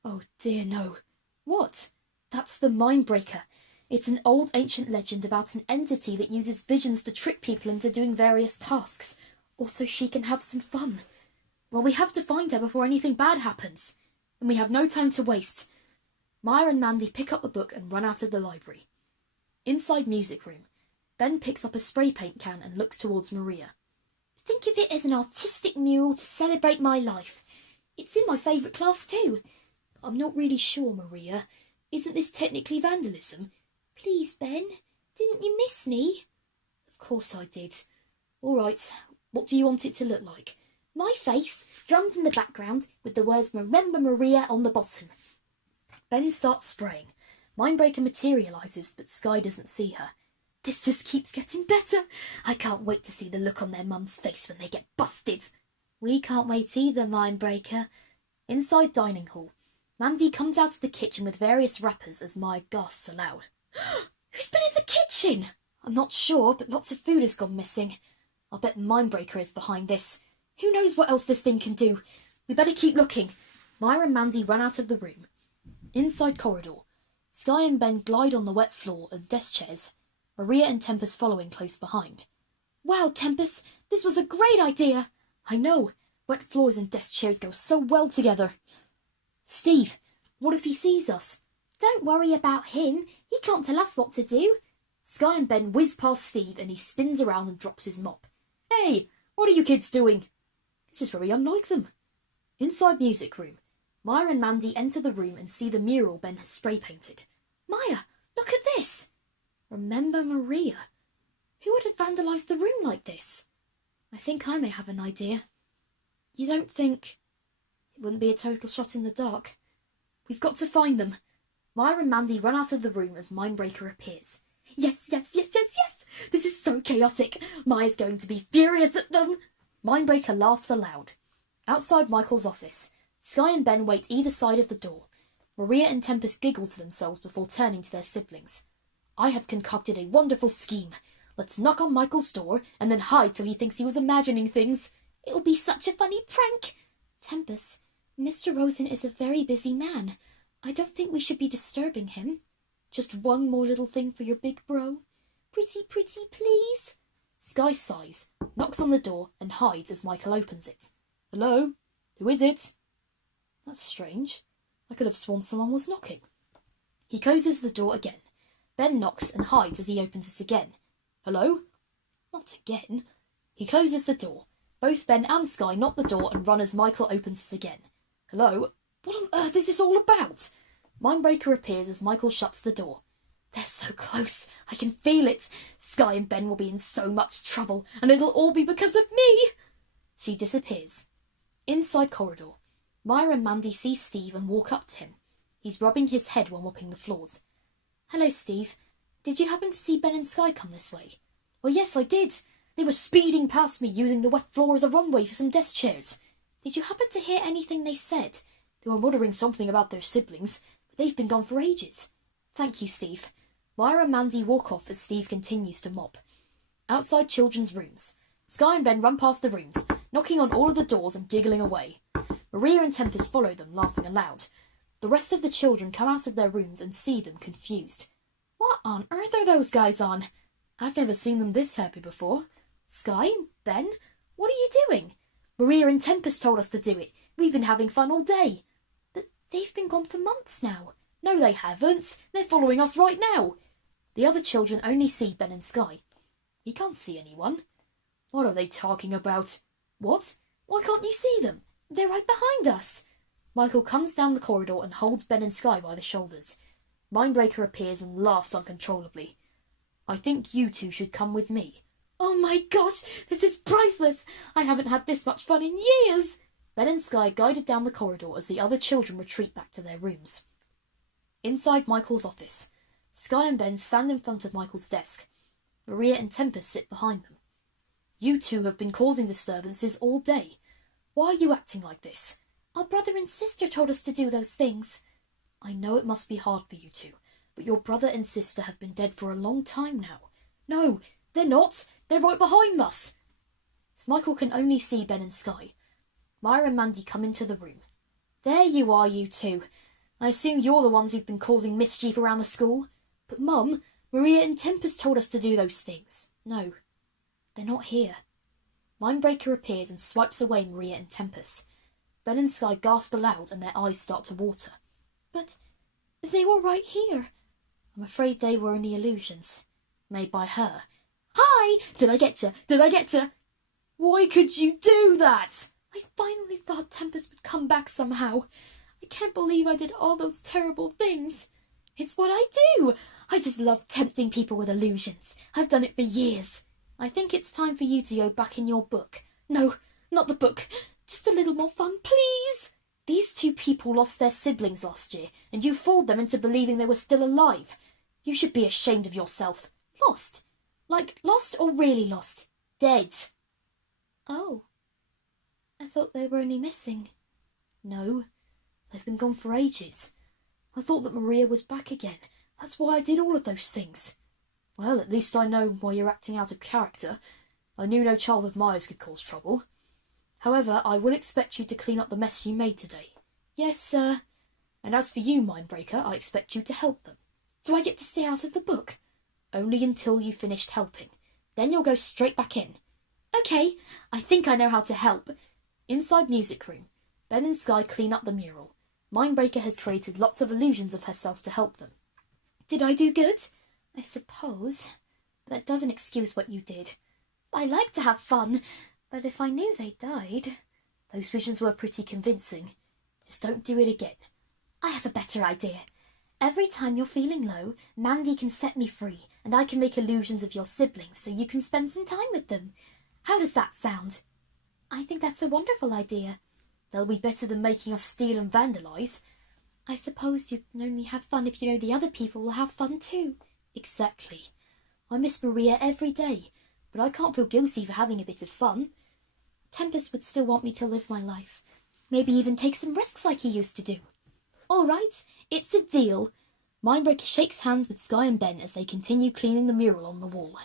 Oh dear no. What? That's the Mindbreaker. It's an old ancient legend about an entity that uses visions to trick people into doing various tasks, or so she can have some fun. Well, we have to find her before anything bad happens, and we have no time to waste. Mya and Mandy pick up the book and run out of the library. Inside music room, Ben picks up a spray paint can and looks towards Maria. Think of it as an artistic mural to celebrate my life. It's in my favourite class too. I'm not really sure, Maria. Isn't this technically vandalism? Please, Ben, didn't you miss me? Of course I did. All right, what do you want it to look like? My face, drums in the background, with the words Remember Maria on the bottom. Ben starts spraying. Mindbreaker materialises, but Sky doesn't see her. This just keeps getting better. I can't wait to see the look on their mum's face when they get busted. We can't wait either, Mindbreaker. Inside dining hall, Mandy comes out of the kitchen with various wrappers as Mya gasps aloud. Who's been in the kitchen? I'm not sure, but lots of food has gone missing. I'll bet Mindbreaker is behind this. Who knows what else this thing can do? We better keep looking. Mya and Mandy run out of the room. Inside corridor, Sky and Ben glide on the wet floor and desk chairs, Maria and Tempest following close behind. Wow, Tempest, this was a great idea. I know. Wet floors and desk chairs go so well together. Steve, what if he sees us? Don't worry about him. He can't tell us what to do. Sky and Ben whiz past Steve and he spins around and drops his mop. Hey, what are you kids doing? This is very unlike them. Inside music room, Mya and Mandy enter the room and see the mural Ben has spray painted. Mya, look at this. Remember Maria? Who would have vandalised the room like this? I think I may have an idea. You don't think... It wouldn't be a total shot in the dark. We've got to find them. Mya and Mandy run out of the room as Mindbreaker appears. Yes, yes, yes, yes, yes! This is so chaotic. Mya's going to be furious at them. Mindbreaker laughs aloud. Outside Michael's office, Sky and Ben wait either side of the door. Maria and Tempest giggle to themselves before turning to their siblings. I have concocted a wonderful scheme. Let's knock on Michael's door and then hide till he thinks he was imagining things. It'll be such a funny prank. Tempest, Mr. Rosen is a very busy man. I don't think we should be disturbing him. Just one more little thing for your big bro. Pretty, please. Sky sighs, knocks on the door and hides as Michael opens it. Hello? Who is it? That's strange. I could have sworn someone was knocking. He closes the door again. Ben knocks and hides as he opens it again. Hello? Not again. He closes the door. Both Ben and Sky knock the door and run as Michael opens it again. Hello? What on earth is this all about? Mindbreaker appears as Michael shuts the door. They're so close. I can feel it. Sky and Ben will be in so much trouble, and it'll all be because of me. She disappears. Inside corridor, Mya and Mandy see Steve and walk up to him. He's rubbing his head while mopping the floors. Hello, Steve. Did you happen to see Ben and Sky come this way? Well, yes, I did. They were speeding past me using the wet floor as a runway for some desk chairs. Did you happen to hear anything they said? They were muttering something about their siblings, but they've been gone for ages. Thank you, Steve. Mya and Mandy walk off as Steve continues to mop. Outside children's rooms, Sky and Ben run past the rooms, knocking on all of the doors and giggling away. Maria and Tempest follow them, laughing aloud. The rest of the children come out of their rooms and see them, confused. What on earth are those guys on? I've never seen them this happy before. Sky? Ben? What are you doing? Maria and Tempest told us to do it. We've been having fun all day. But they've been gone for months now. No, they haven't. They're following us right now. The other children only see Ben and Sky. He can't see anyone. What are they talking about? What? Why can't you see them? They're right behind us. Michael comes down the corridor and holds Ben and Sky by the shoulders. Mindbreaker appears and laughs uncontrollably. I think you two should come with me. Oh my gosh, this is priceless. I haven't had this much fun in years. Ben and Sky guided down the corridor as the other children retreat back to their rooms. Inside Michael's office, Sky and Ben stand in front of Michael's desk. Maria and Tempest sit behind them. You two have been causing disturbances all day. Why are you acting like this? Our brother and sister told us to do those things. I know it must be hard for you two, but your brother and sister have been dead for a long time now. No, they're not. They're right behind us. Michael can only see Ben and Sky. Mya and Mandy come into the room. There you are, you two. I assume you're the ones who've been causing mischief around the school. But, Mum, Maria and Tempest told us to do those things. No, they're not here. Mindbreaker appears and swipes away Maria and Tempest. Ben and Sky gasp aloud and their eyes start to water. But they were right here. I'm afraid they were only illusions, made by her. Hi! Did I get you? Did I get you? Why could you do that? I finally thought Tempest would come back somehow. I can't believe I did all those terrible things. It's what I do. I just love tempting people with illusions. I've done it for years. I think it's time for you to go back in your book. No, not the book. Just a little more fun, please. These two people lost their siblings last year, and you fooled them into believing they were still alive. You should be ashamed of yourself. Lost? Like lost or really lost? Dead. Oh. I thought they were only missing. No, they've been gone for ages. I thought that Maria was back again. That's why I did all of those things. Well, at least I know why you're acting out of character. I knew no child of Mya's could cause trouble. However, I will expect you to clean up the mess you made today. Yes, sir. And as for you, Mindbreaker, I expect you to help them. Do I get to stay out of the book? Only until you've finished helping. Then you'll go straight back in. Okay, I think I know how to help. Inside music room, Ben and Sky clean up the mural. Mindbreaker has created lots of illusions of herself to help them. Did I do good? I suppose. But that doesn't excuse what you did. I like to have fun, but if I knew they died... Those visions were pretty convincing. Just don't do it again. I have a better idea. Every time you're feeling low, Mandy can set me free, and I can make illusions of your siblings so you can spend some time with them. How does that sound? I think that's a wonderful idea. They'll be better than making us steal and vandalise. I suppose you can only have fun if you know the other people will have fun too. Exactly. I miss Maria every day, but I can't feel guilty for having a bit of fun. Tempest would still want me to live my life. Maybe even take some risks like he used to do. All right, it's a deal. Mindbreaker shakes hands with Sky and Ben as they continue cleaning the mural on the wall.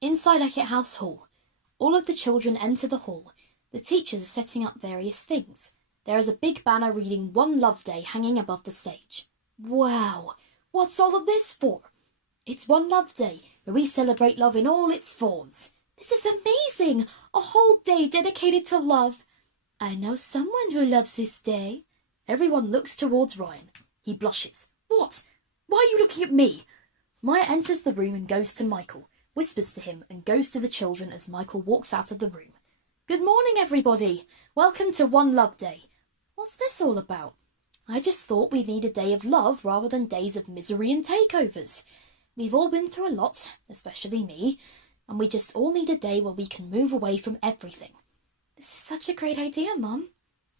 Inside Eckett House Hall, all of the children enter the hall. The teachers are setting up various things. There is a big banner reading One Love Day hanging above the stage. Wow, what's all of this for? It's One Love Day, where we celebrate love in all its forms. This is amazing! A whole day dedicated to love. I know someone who loves this day. Everyone looks towards Ryan. He blushes. What? Why are you looking at me? Mya enters the room and goes to Michael, whispers to him and goes to the children as Michael walks out of the room. Good morning, everybody. Welcome to One Love Day. What's this all about? I just thought we'd need a day of love rather than days of misery and takeovers. We've all been through a lot, especially me, and we just all need a day where we can move away from everything. This is such a great idea, Mum.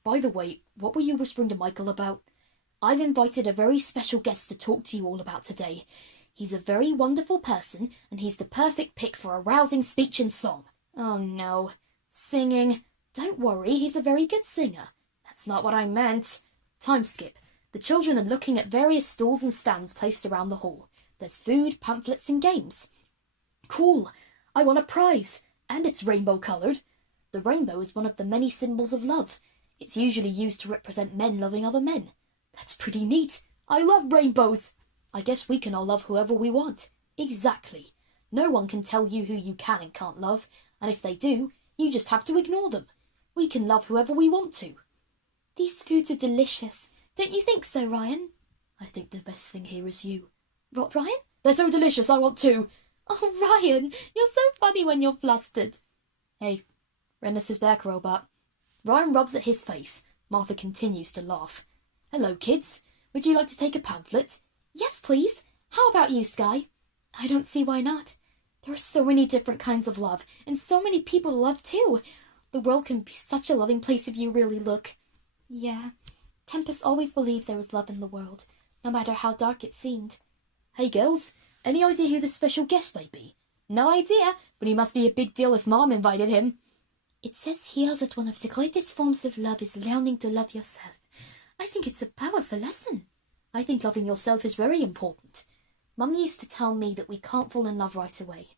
By the way, what were you whispering to Michael about? I've invited a very special guest to talk to you all about today. He's a very wonderful person, and he's the perfect pick for a rousing speech and song. Oh no, singing. Don't worry, he's a very good singer. That's not what I meant. Time skip. The children are looking at various stalls and stands placed around the hall. There's food, pamphlets, and games. Cool. I won a prize, and it's rainbow-coloured. The rainbow is one of the many symbols of love. It's usually used to represent men loving other men. That's pretty neat. I love rainbows. I guess we can all love whoever we want. Exactly. No one can tell you who you can and can't love, and if they do, you just have to ignore them. We can love whoever we want to. These foods are delicious. Don't you think so, Ryan? I think the best thing here is you. What, Ryan? They're so delicious, I want two. Oh, Ryan, you're so funny when you're flustered. Hey, Renus is back, robot. Ryan rubs at his face. Martha continues to laugh. Hello, kids. Would you like to take a pamphlet? Yes, please. How about you, Sky? I don't see why not. There are so many different kinds of love, and so many people to love too. The world can be such a loving place if you really look. Yeah, Tempest always believed there was love in the world, no matter how dark it seemed. Hey, girls, any idea who the special guest may be? No idea, but he must be a big deal if Mom invited him. It says here that one of the greatest forms of love is learning to love yourself. I think it's a powerful lesson. I think loving yourself is very important. Mum used to tell me that we can't fall in love right away.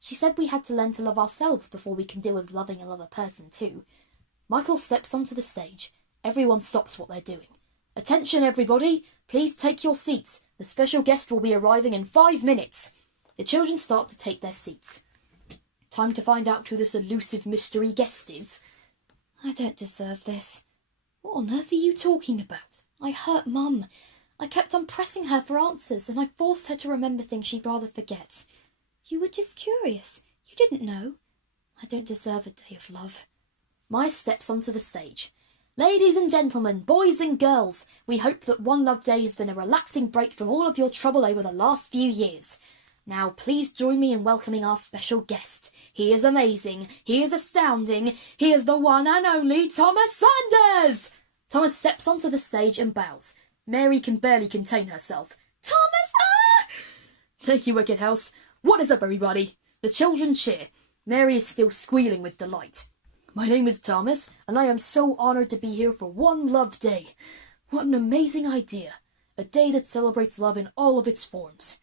She said we had to learn to love ourselves before we can deal with loving another person too. Michael steps onto the stage. Everyone stops what they're doing. Attention, everybody! Please take your seats. The special guest will be arriving in 5 minutes. The children start to take their seats. Time to find out who this elusive mystery guest is. I don't deserve this. What on earth are you talking about? I hurt Mum. I kept on pressing her for answers, and I forced her to remember things she'd rather forget. You were just curious. You didn't know. I don't deserve a day of love. Mya steps onto the stage. Ladies and gentlemen, boys and girls, we hope that One Love Day has been a relaxing break from all of your trouble over the last few years. Now please join me in welcoming our special guest. He is amazing. He is astounding. He is the one and only Thomas Sanders! Thomas steps onto the stage and bows. Mary can barely contain herself. Thomas! Ah! Thank you, Eckett House. What is up, everybody? The children cheer. Mary is still squealing with delight. My name is Thomas, and I am so honoured to be here for One Love Day. What an amazing idea. A day that celebrates love in all of its forms.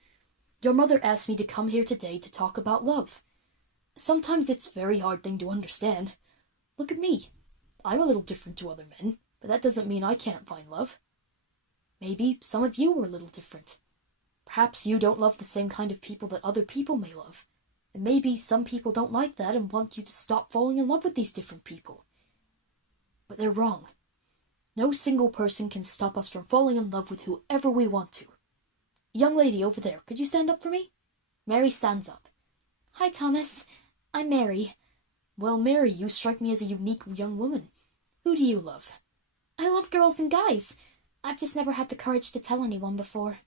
Your mother asked me to come here today to talk about love. Sometimes it's a very hard thing to understand. Look at me. I'm a little different to other men, but that doesn't mean I can't find love. Maybe some of you are a little different. Perhaps you don't love the same kind of people that other people may love. And maybe some people don't like that and want you to stop falling in love with these different people. But they're wrong. No single person can stop us from falling in love with whoever we want to. Young lady over there, could you stand up for me? Mary stands up. Hi, Thomas. I'm Mary. Well, Mary, you strike me as a unique young woman. Who do you love? I love girls and guys. I've just never had the courage to tell anyone before.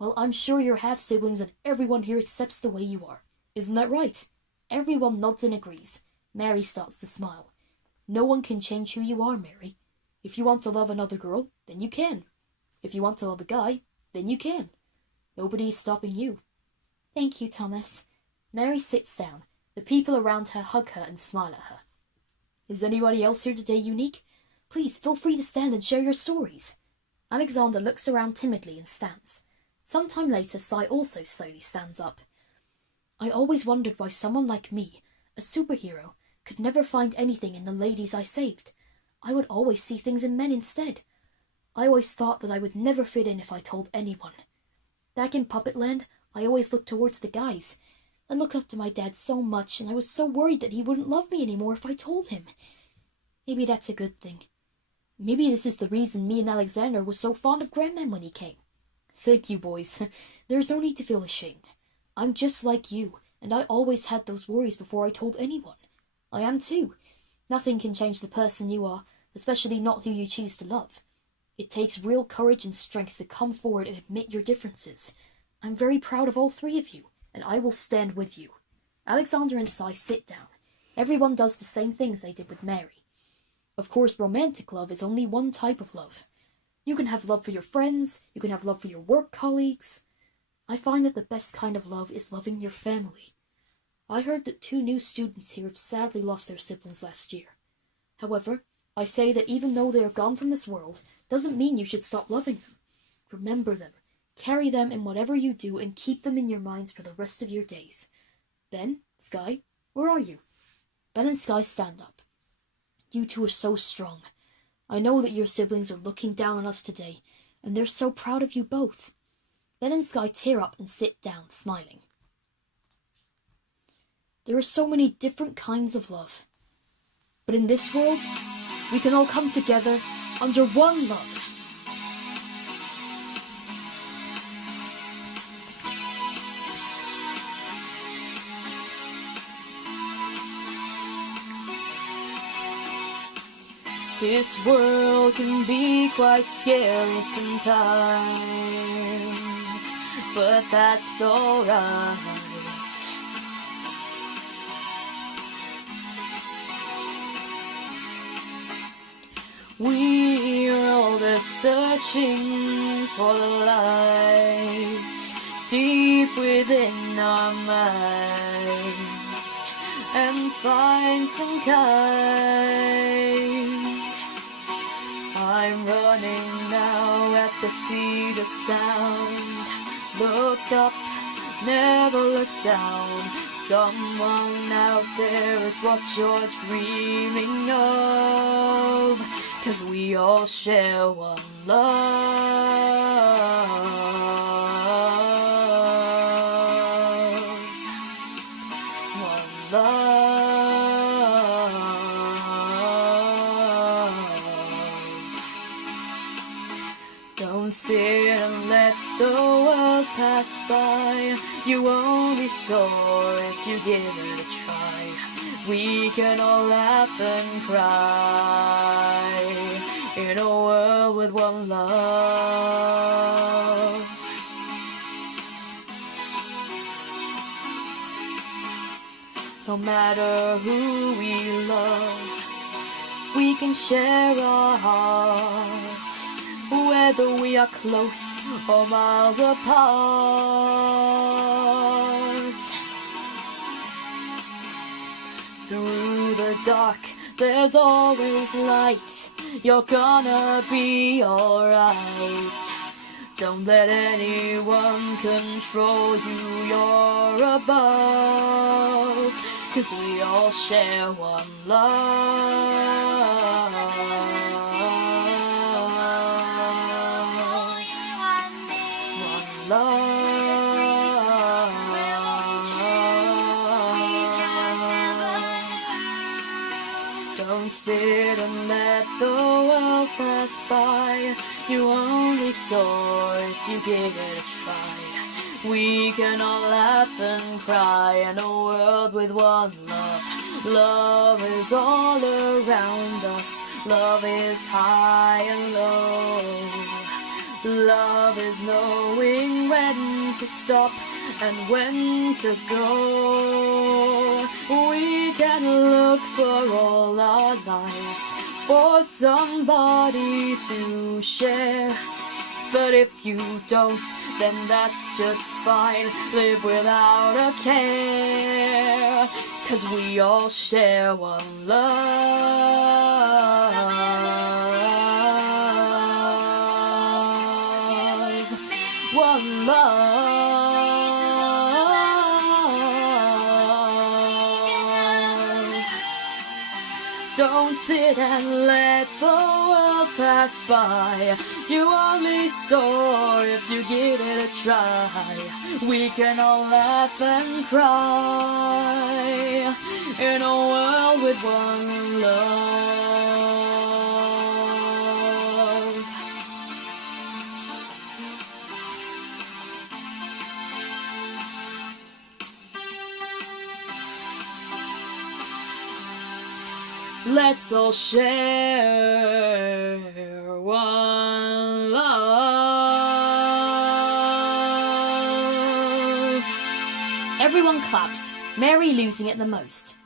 Well, I'm sure you're half-siblings and everyone here accepts the way you are. Isn't that right? Everyone nods and agrees. Mary starts to smile. No one can change who you are, Mary. If you want to love another girl, then you can. If you want to love a guy, then you can. Nobody is stopping you. Thank you, Thomas. Mary sits down. The people around her hug her and smile at her. Is anybody else here today unique? Please feel free to stand and share your stories. Alexander looks around timidly and stands. Some time later, Cy also slowly stands up. I always wondered why someone like me, a superhero, could never find anything in the ladies I saved. I would always see things in men instead. I always thought that I would never fit in if I told anyone. Back in Puppetland, I always looked towards the guys. I looked up to my dad so much, and I was so worried that he wouldn't love me anymore if I told him. Maybe that's a good thing. Maybe this is the reason me and Alexander were so fond of Grandman when he came. Thank you, boys. There's no need to feel ashamed. I'm just like you, and I always had those worries before I told anyone. I am too. Nothing can change the person you are, especially not who you choose to love. It takes real courage and strength to come forward and admit your differences. I'm very proud of all three of you, and I will stand with you. Alexander and Cy sit down. Everyone does the same things they did with Mary. Of course, romantic love is only one type of love. You can have love for your friends, you can have love for your work colleagues. I find that the best kind of love is loving your family. I heard that 2 new students here have sadly lost their siblings last year. However, I say that even though they are gone from this world, doesn't mean you should stop loving them. Remember them, carry them in whatever you do, and keep them in your minds for the rest of your days. Ben, Sky, where are you? Ben and Sky stand up. You two are so strong. I know that your siblings are looking down on us today, and they're so proud of you both. Ben and Sky tear up and sit down, smiling. There are so many different kinds of love. But in this world, we can all come together under one love. This world can be quite scary sometimes, but that's alright. We're all just searching for the light deep within our minds and find some kind. I'm running now at the speed of sound. Look up, never look down. Someone out there is what you're dreaming of. 'Cause we all share one love. sit and let the world pass by. You won't be sore if you give it a try. We can all laugh and cry in a world with one love. No matter who we love, we can share our heart, whether we are close or miles apart. Through the dark, there's always light. You're gonna be alright. Don't let anyone control you, you're above. 'Cause we all share one love. One love. Don't sit and let the world pass by. You only soar if you give it a try. We can all laugh and cry in a world with one love. Love is all around us. Love is high and low. Love is knowing when to stop and when to go. We can look for all our lives for somebody to share. But if you don't, then that's just fine. Live without a care. 'Cause we all share one love. One love. Don't sit and let the world pass by. You only soar if you give it a try. We can all laugh and cry in a world with one love. Let's all share one love. Everyone claps, Mary losing it the most.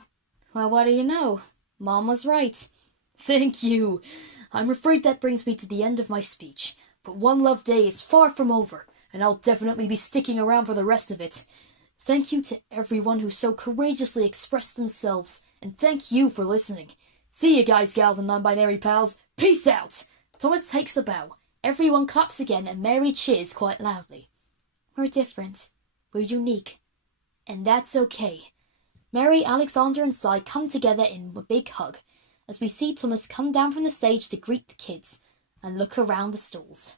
Well, what do you know? Mom was right. Thank you. I'm afraid that brings me to the end of my speech, but One Love Day is far from over, and I'll definitely be sticking around for the rest of it. Thank you to everyone who so courageously expressed themselves, and thank you for listening. See you guys, gals, and non-binary pals. Peace out! Thomas takes a bow. Everyone claps again, and Mary cheers quite loudly. We're different. We're unique. And that's okay. Mary, Alexander, and Cy come together in a big hug, as we see Thomas come down from the stage to greet the kids, and look around the stalls.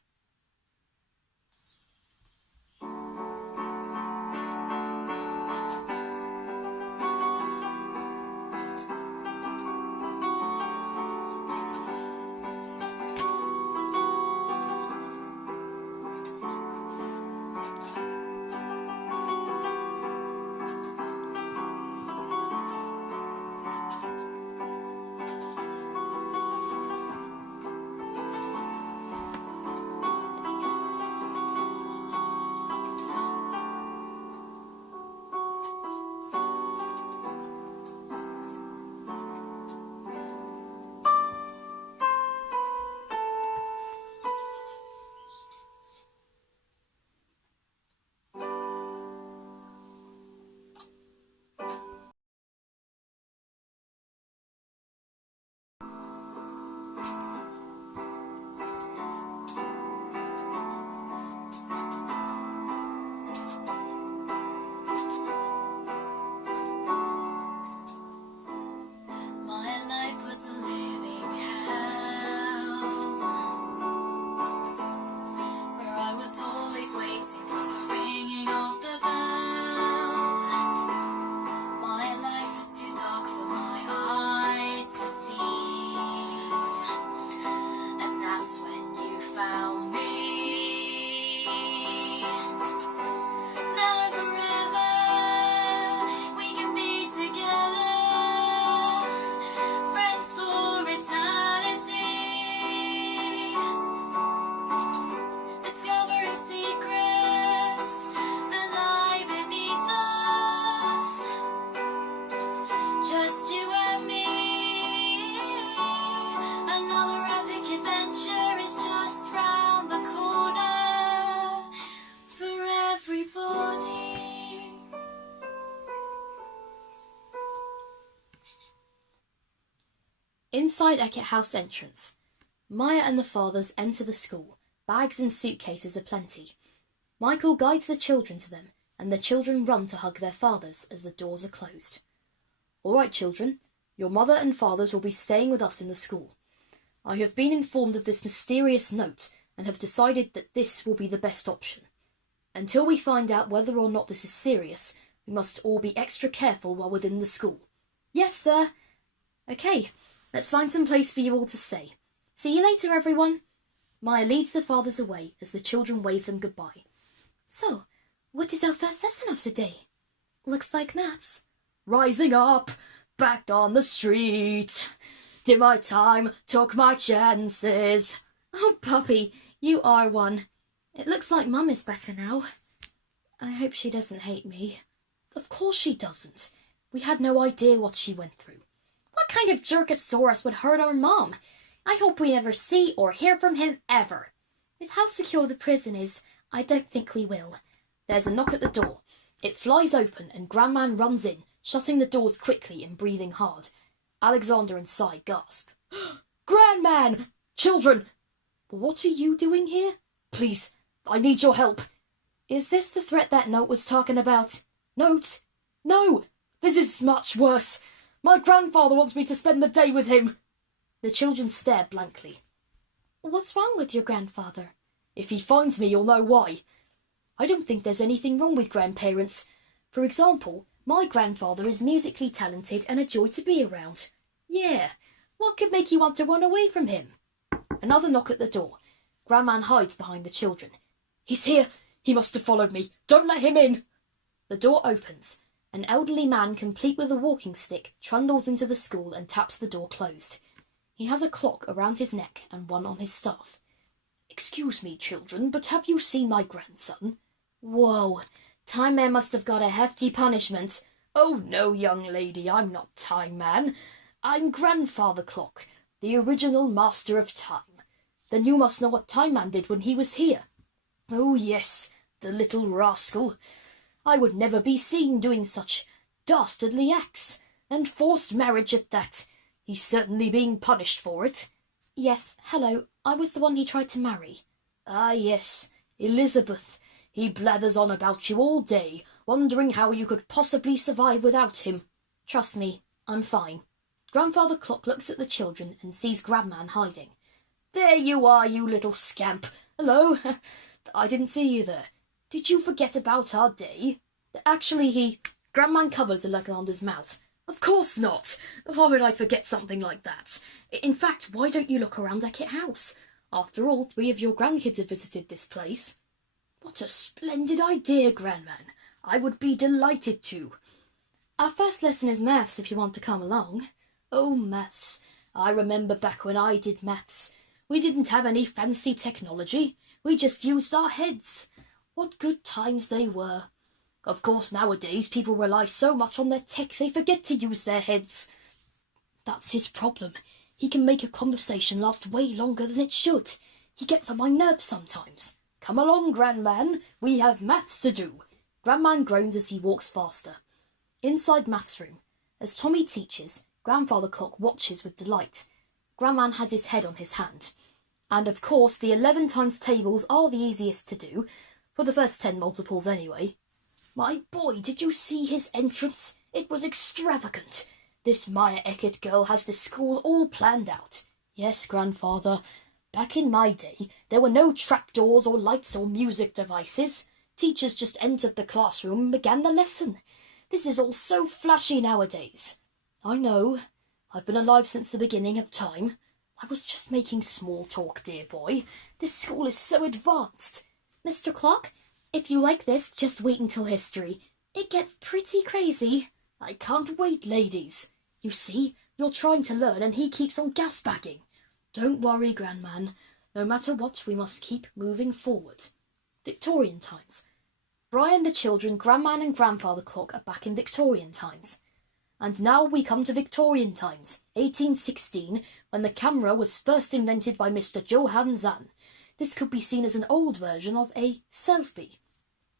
Inside Eckett House entrance. Mya and the fathers enter the school. Bags and suitcases aplenty. Michael guides the children to them, and the children run to hug their fathers as the doors are closed. All right, children, your mother and fathers will be staying with us in the school. I have been informed of this mysterious note and have decided that this will be the best option. Until we find out whether or not this is serious, we must all be extra careful while within the school. Yes, sir. Okay, let's find some place for you all to stay. See you later, everyone. Mya leads the fathers away as the children wave them goodbye. So, what is our first lesson of today? Looks like maths. Rising up, back on the street. Did my time, took my chances. Oh, puppy, you are one. It looks like Mum is better now. I hope she doesn't hate me. Of course she doesn't. We had no idea what she went through. What kind of jerkosaurus would hurt our mom? I hope we never see or hear from him ever. With how secure the prison is, I don't think we will. There's a knock at the door. It flies open and Grandman runs in, shutting the doors quickly and breathing hard. Alexander and Cy gasp. Grandman! Children! What are you doing here? Please, I need your help. Is this the threat that note was talking about? Note? No! This is much worse. My grandfather wants me to spend the day with him. The children stare blankly. What's wrong with your grandfather? If he finds me, you'll know why. I don't think there's anything wrong with grandparents. For example, my grandfather is musically talented and a joy to be around. Yeah, what could make you want to run away from him? Another knock at the door. Grandman hides behind the children. He's here. He must have followed me. Don't let him in. The door opens. An elderly man, complete with a walking stick, trundles into the school and taps the door closed. He has a clock around his neck and one on his staff. Excuse me, children, but have you seen my grandson? Whoa, Time Man must have got a hefty punishment. Oh, no, young lady, I'm not Time Man. I'm Grandfather Clock, the original master of time. Then you must know what Time Man did when he was here. Oh, yes, the little rascal. I would never be seen doing such dastardly acts, and forced marriage at that. He's certainly being punished for it. Yes, hello, I was the one he tried to marry. Ah, yes, Elizabeth. He blathers on about you all day, wondering how you could possibly survive without him. Trust me, I'm fine. Grandfather Clock looks at the children and sees Grandman hiding. There you are, you little scamp. Hello. I didn't see you there. Did you forget about our day? Actually, Grandman covers Alexander's mouth. Of course not. Why would I forget something like that? In fact, why don't you look around Eckett House? After all, 3 of your grandkids have visited this place. What a splendid idea, Grandman. I would be delighted to. Our first lesson is maths, if you want to come along. Oh, maths. I remember back when I did maths. We didn't have any fancy technology. We just used our heads. What good times they were. Of course, nowadays people rely so much on their tech they forget to use their heads. That's his problem. He can make a conversation last way longer than it should. He gets on my nerves sometimes. Come along, Grandman. We have maths to do. Grandman groans as he walks faster. Inside maths room. As Tommy teaches, Grandfather Clock watches with delight. Grandman has his head on his hand. And of course, the 11 times tables are the easiest to do, for the first 10 multiples anyway. My boy, did you see his entrance? It was extravagant. This Mya Eckett girl has the school all planned out. Yes, Grandfather. Back in my day, there were no trapdoors or lights or music devices. Teachers just entered the classroom and began the lesson. This is all so flashy nowadays. I know. I've been alive since the beginning of time. I was just making small talk, dear boy. This school is so advanced. Mr. Clock, if you like this, just wait until history. It gets pretty crazy. I can't wait, ladies. You see, you're trying to learn and he keeps on gasbagging. Don't worry, Grandman. No matter what, we must keep moving forward. Victorian times. Brian, the children, Grandman and Grandfather Clock are back in Victorian times. And now we come to Victorian times, 1816, when the camera was first invented by Mr. Johann Zahn. This could be seen as an old version of a selfie.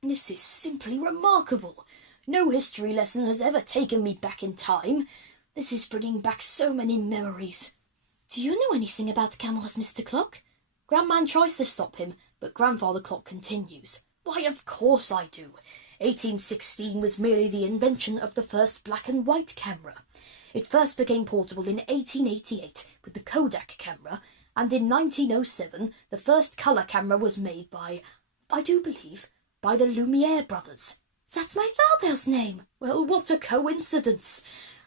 This is simply remarkable. No history lesson has ever taken me back in time. This is bringing back so many memories. Do you know anything about camels, Mr. Clock? Grandman tries to stop him, but Grandfather Clock continues. Why, of course I do. 1816 was merely the invention of the first black and white camera. It first became portable in 1888 with the Kodak camera, and in 1907 the first colour camera was made by, I do believe, by the Lumiere brothers. That's my father's name. Well, what a coincidence.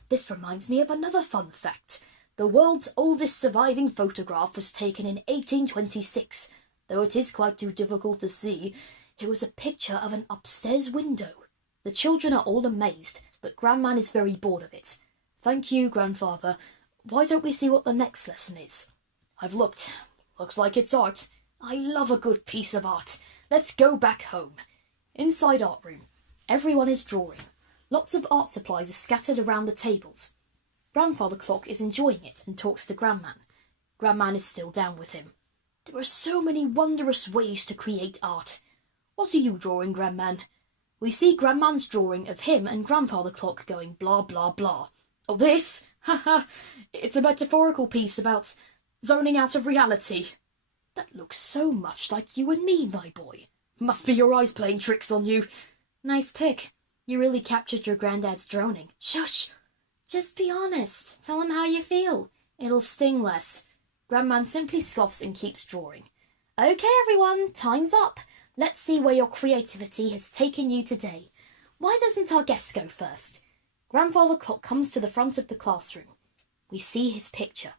This reminds me of another fun fact. The world's oldest surviving photograph was taken in 1826, though it is quite too difficult to see. It was a picture of an upstairs window. The children are all amazed, but Grandman is very bored of it. Thank you, Grandfather. Why don't we see what the next lesson is? I've looked. Looks like it's art. I love a good piece of art. Let's go back home. Inside art room. Everyone is drawing. Lots of art supplies are scattered around the tables. Grandfather Clock is enjoying it and talks to Grandman. Grandman is still down with him. There are so many wondrous ways to create art. What are you drawing, Grandman? We see Grandman's drawing of him and Grandfather Clock going blah blah blah. Oh, this? Ha! It's a metaphorical piece about zoning out of reality. That looks so much like you and me, my boy. Must be your eyes playing tricks on you. Nice pick. You really captured your granddad's droning. Shush! Just be honest. Tell him how you feel. It'll sting less. Grandman simply scoffs and keeps drawing. Okay, everyone, time's up. Let's see where your creativity has taken you today. Why doesn't our guest go first? Grandfather Clock comes to the front of the classroom. We see his picture.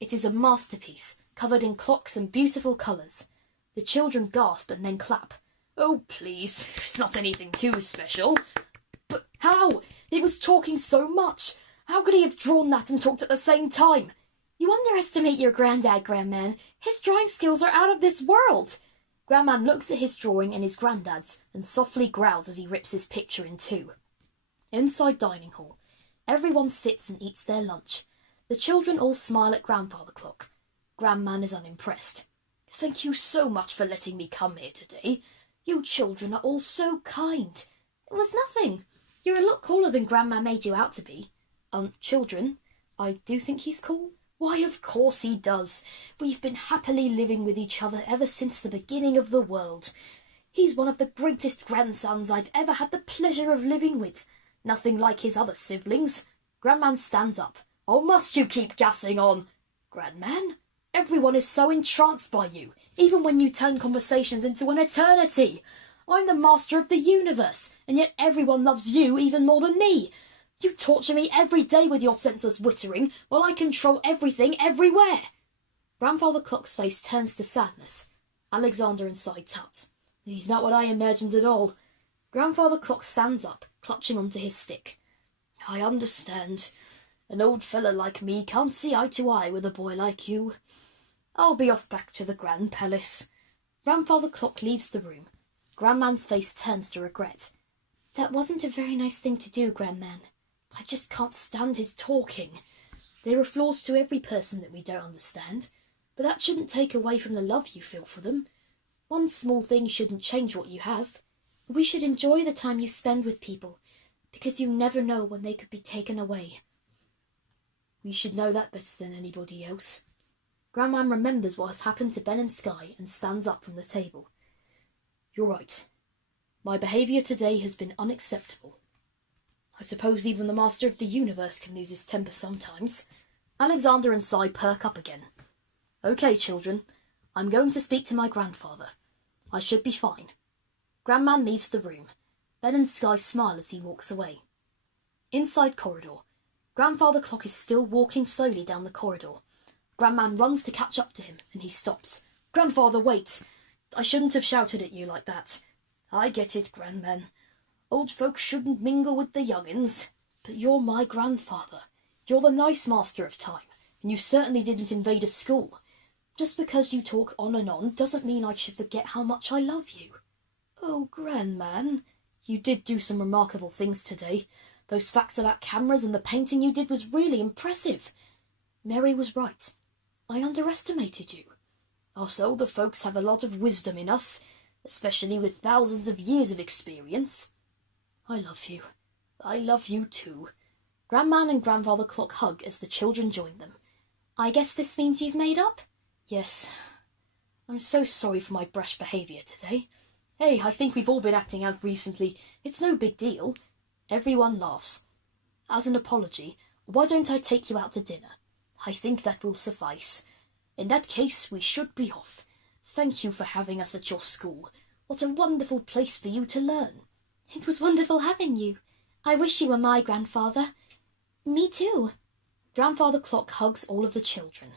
It is a masterpiece, covered in clocks and beautiful colours. The children gasp and then clap. Oh, please, it's not anything too special. But how? He was talking so much. How could he have drawn that and talked at the same time? You underestimate your granddad, Grandman. His drawing skills are out of this world. Grandman looks at his drawing and his granddad's and softly growls as he rips his picture in two. Inside dining hall, everyone sits and eats their lunch. The children all smile at Grandfather Clock. Grandman is unimpressed. Thank you so much for letting me come here today. You children are all so kind. It was nothing. You're a lot cooler than Grandma made you out to be. Children, I do think he's cool. Why, of course he does. We've been happily living with each other ever since the beginning of the world. He's one of the greatest grandsons I've ever had the pleasure of living with. Nothing like his other siblings. Grandman stands up. Oh, must you keep gassing on? Grandman, everyone is so entranced by you, even when you turn conversations into an eternity. I'm the master of the universe, and yet everyone loves you even more than me. You torture me every day with your senseless wittering, while I control everything everywhere. Grandfather Clock's face turns to sadness. Alexander inside tuts. He's not what I imagined at all. Grandfather Clock stands up, clutching onto his stick. I understand. An old fella like me can't see eye to eye with a boy like you. I'll be off back to the Grand Palace. Grandfather Clock leaves the room. Grandman's face turns to regret. That wasn't a very nice thing to do, Grandman. I just can't stand his talking. There are flaws to every person that we don't understand, but that shouldn't take away from the love you feel for them. One small thing shouldn't change what you have. We should enjoy the time you spend with people, because you never know when they could be taken away. We should know that better than anybody else. Grandman remembers what has happened to Ben and Sky and stands up from the table. You're right. My behaviour today has been unacceptable. I suppose even the master of the universe can lose his temper sometimes. Alexander and Cy perk up again. Okay, children, I'm going to speak to my grandfather. I should be fine. Grandman leaves the room. Ben and Sky smile as he walks away. Inside corridor. Grandfather Clock is still walking slowly down the corridor. Grandman runs to catch up to him, and he stops. Grandfather, wait! I shouldn't have shouted at you like that. I get it, Grandman. Old folks shouldn't mingle with the young'uns. But you're my grandfather. You're the nice master of time, and you certainly didn't invade a school. Just because you talk on and on doesn't mean I should forget how much I love you. Oh, Grandman, you did do some remarkable things today. Those facts about cameras and the painting you did was really impressive. Mary was right. I underestimated you. Us older folks have a lot of wisdom in us, especially with thousands of years of experience. I love you. I love you too. Grandman and Grandfather Clock hug as the children join them. I guess this means you've made up? Yes. I'm so sorry for my brash behaviour today. Hey, I think we've all been acting out recently. It's no big deal. Everyone laughs. As an apology, why don't I take you out to dinner? I think that will suffice. In that case, we should be off. Thank you for having us at your school. What a wonderful place for you to learn. It was wonderful having you. I wish you were my grandfather. Me too. Grandfather Clock hugs all of the children.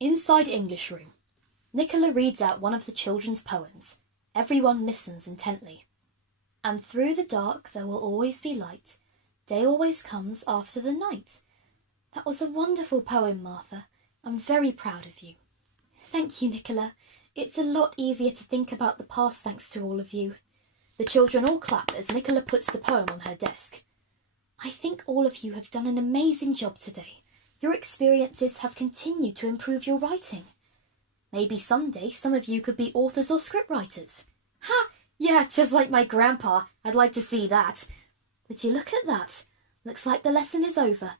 Inside English room. Nicola reads out one of the children's poems. Everyone listens intently. And through the dark there will always be light. Day always comes after the night. That was a wonderful poem, Martha. I'm very proud of you. Thank you, Nicola. It's a lot easier to think about the past thanks to all of you. The children all clap as Nicola puts the poem on her desk. I think all of you have done an amazing job today. Your experiences have continued to improve your writing. Maybe someday some of you could be authors or scriptwriters. Ha! Yeah, just like my grandpa. I'd like to see that. Would you look at that? Looks like the lesson is over.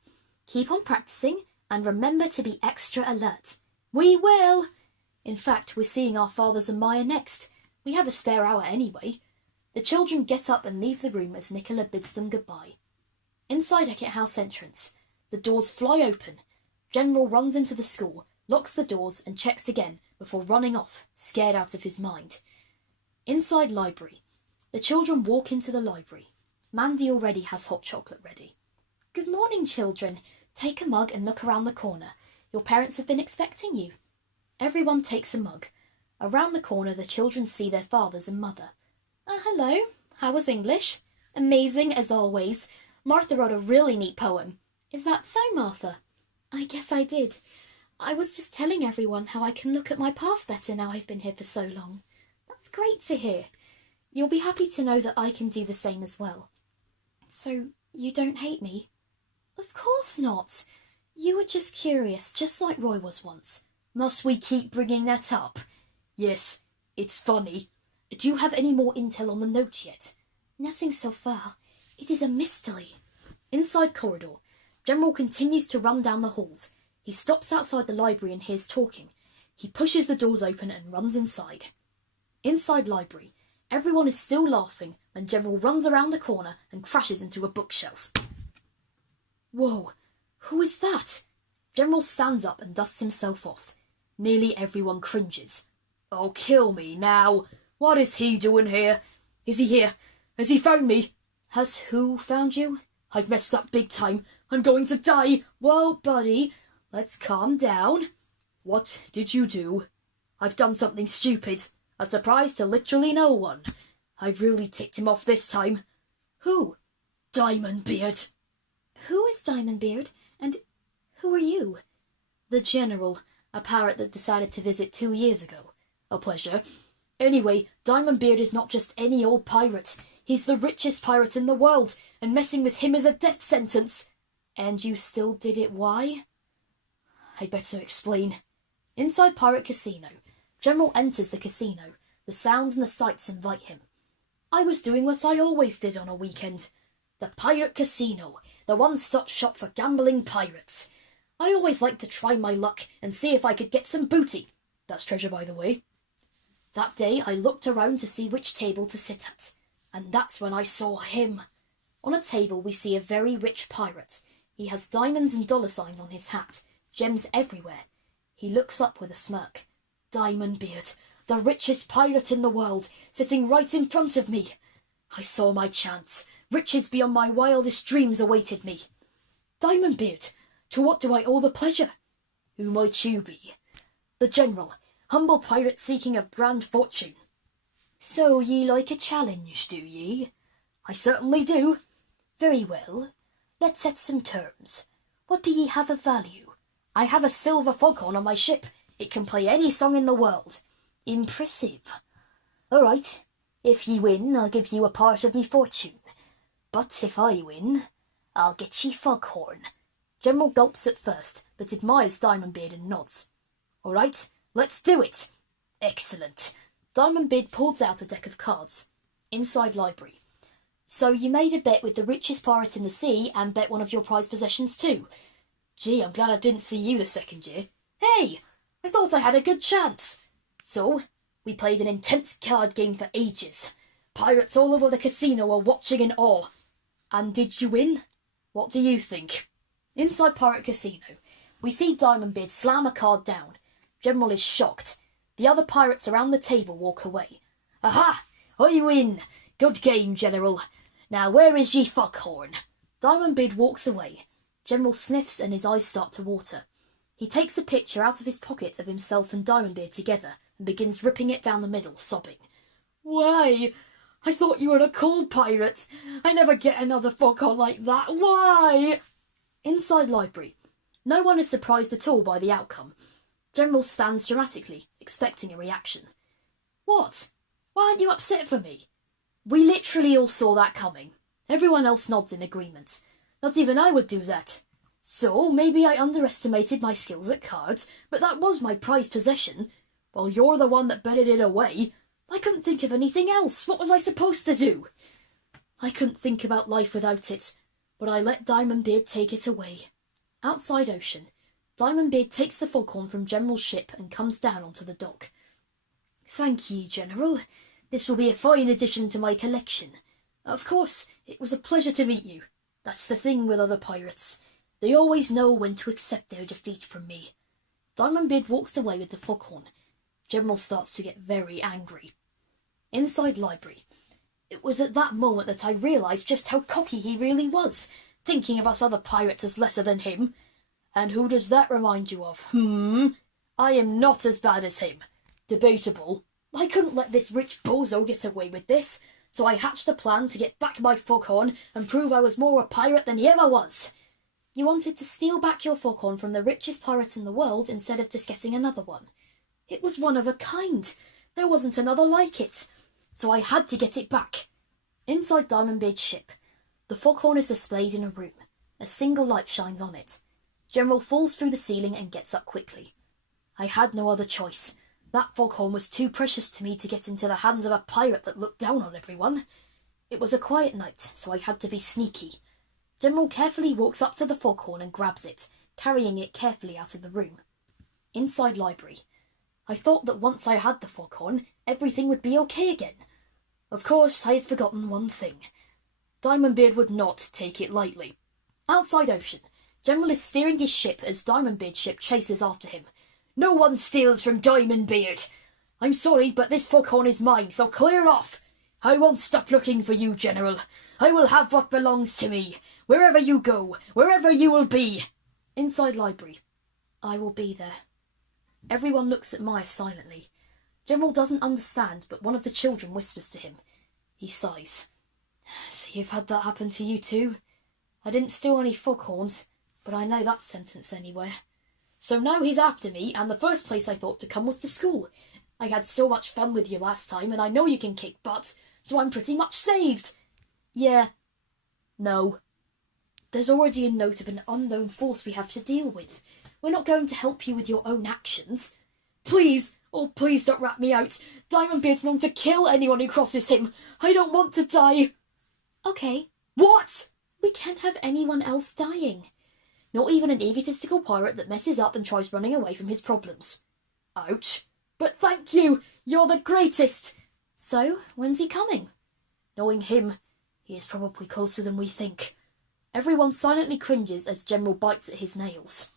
Keep on practicing and remember to be extra alert. We will! In fact, we're seeing our fathers and Mya next. We have a spare hour anyway. The children get up and leave the room as Nicola bids them goodbye. Inside Eckett House entrance, the doors fly open. General runs into the school, locks the doors and checks again before running off, scared out of his mind. Inside library. The children walk into the library. Mandy already has hot chocolate ready. Good morning, children. Take a mug and look around the corner. Your parents have been expecting you. Everyone takes a mug. Around the corner the children see their fathers and mother. Hello. How was English? Amazing as always. Martha wrote a really neat poem. Is that so, Martha? I guess I did. I was just telling everyone how I can look at my past better now I've been here for so long. That's great to hear. You'll be happy to know that I can do the same as well. So, you don't hate me? Of course not. You were just curious, just like Roy was once. Must we keep bringing that up? Yes, it's funny. Do you have any more intel on the note yet? Nothing so far. It is a mystery. Inside corridor. General continues to run down the halls. He stops outside the library and hears talking. He pushes the doors open and runs inside. Inside library. Everyone is still laughing when General runs around a corner and crashes into a bookshelf. Whoa! Who is that? General stands up and dusts himself off. Nearly everyone cringes. Oh, kill me now. What is he doing here? Is he here? Has he found me? Has who found you? I've messed up big time. I'm going to die. Whoa, buddy. Let's calm down. What did you do? I've done something stupid. A surprise to literally no one. I've really ticked him off this time. Who? DiamondBeard. Who is DiamondBeard? And who are you? The General, a pirate that decided to visit 2 years ago. A pleasure. Anyway, DiamondBeard is not just any old pirate. He's the richest pirate in the world, and messing with him is a death sentence. And you still did it, why? I'd better explain. Inside Pirate Casino, General enters the casino. The sounds and the sights invite him. I was doing what I always did on a weekend. The Pirate Casino, the one-stop shop for gambling pirates. I always liked to try my luck and see if I could get some booty. That's treasure, by the way. That day I looked around to see which table to sit at, and that's when I saw him. On a table we see a very rich pirate. He has diamonds and dollar signs on his hat, gems everywhere. He looks up with a smirk. DiamondBeard, the richest pirate in the world, sitting right in front of me. I saw my chance. Riches beyond my wildest dreams awaited me. DiamondBeard, to what do I owe the pleasure? Who might you be? The General, humble pirate seeking a grand fortune. So ye like a challenge, do ye? I certainly do. Very well. Let's set some terms. What do ye have of value? I have a silver foghorn on my ship. It can play any song in the world. Impressive. All right. If ye win, I'll give you a part of me fortune. But if I win, I'll get ye foghorn. General gulps at first, but admires DiamondBeard and nods. All right, let's do it. Excellent. DiamondBeard pulls out a deck of cards. Inside library. So you made a bet with the richest pirate in the sea and bet one of your prized possessions too. Gee, I'm glad I didn't see you the second year. Hey, I thought I had a good chance. So, we played an intense card game for ages. Pirates all over the casino were watching in awe. And did you win? What do you think? Inside Pirate Casino, we see DiamondBeard slam a card down. General is shocked. The other pirates around the table walk away. Aha! I win! Good game, General. Now where is ye foghorn? DiamondBeard walks away. General sniffs and his eyes start to water. He takes a picture out of his pocket of himself and DiamondBeard together and begins ripping it down the middle, sobbing. Why? I thought you were a cool pirate. I never get another foghorn like that. Why? Inside library. No one is surprised at all by the outcome. General stands dramatically, expecting a reaction. What? Why aren't you upset for me? We literally all saw that coming. Everyone else nods in agreement. Not even I would do that. So, maybe I underestimated my skills at cards, but that was my prized possession. While you're the one that betted it away, I couldn't think of anything else. What was I supposed to do? I couldn't think about life without it, but I let DiamondBeard take it away. Outside Ocean, DiamondBeard takes the foghorn from General's ship and comes down onto the dock. Thank ye, General. This will be a fine addition to my collection. Of course, it was a pleasure to meet you. That's the thing with other pirates. They always know when to accept their defeat from me. DiamondBeard walks away with the foghorn. General starts to get very angry. Inside library. It was at that moment that I realised just how cocky he really was, thinking of us other pirates as lesser than him. And who does that remind you of? I am not as bad as him. Debatable. I couldn't let this rich bozo get away with this, so I hatched a plan to get back my foghorn and prove I was more a pirate than he ever was. You wanted to steal back your foghorn from the richest pirate in the world instead of just getting another one. It was one of a kind. There wasn't another like it. So I had to get it back. Inside DiamondBeard's ship, the foghorn is displayed in a room. A single light shines on it. General falls through the ceiling and gets up quickly. I had no other choice. That foghorn was too precious to me to get into the hands of a pirate that looked down on everyone. It was a quiet night, so I had to be sneaky. General carefully walks up to the foghorn and grabs it, carrying it carefully out of the room. Inside library. I thought that once I had the foghorn, everything would be okay again. Of course, I had forgotten one thing. DiamondBeard would not take it lightly. Outside Ocean, General is steering his ship as DiamondBeard's ship chases after him. No one steals from DiamondBeard! I'm sorry, but this foghorn is mine, so clear off. I won't stop looking for you, General. I will have what belongs to me. Wherever you go, wherever you will be. Inside library. I will be there. Everyone looks at Mya silently. General doesn't understand, but one of the children whispers to him. He sighs. So you've had that happen to you too? I didn't steal any foghorns, but I know that sentence anywhere. So now he's after me, and the first place I thought to come was to school. I had so much fun with you last time, and I know you can kick butt, so I'm pretty much saved. Yeah. No. There's already a note of an unknown force we have to deal with. We're not going to help you with your own actions. Please, oh please don't rat me out. DiamondBeard's known to kill anyone who crosses him. I don't want to die. Okay. What? We can't have anyone else dying. Not even an egotistical pirate that messes up and tries running away from his problems. Ouch. But thank you. You're the greatest. So, when's he coming? Knowing him, he is probably closer than we think. Everyone silently cringes as General bites at his nails.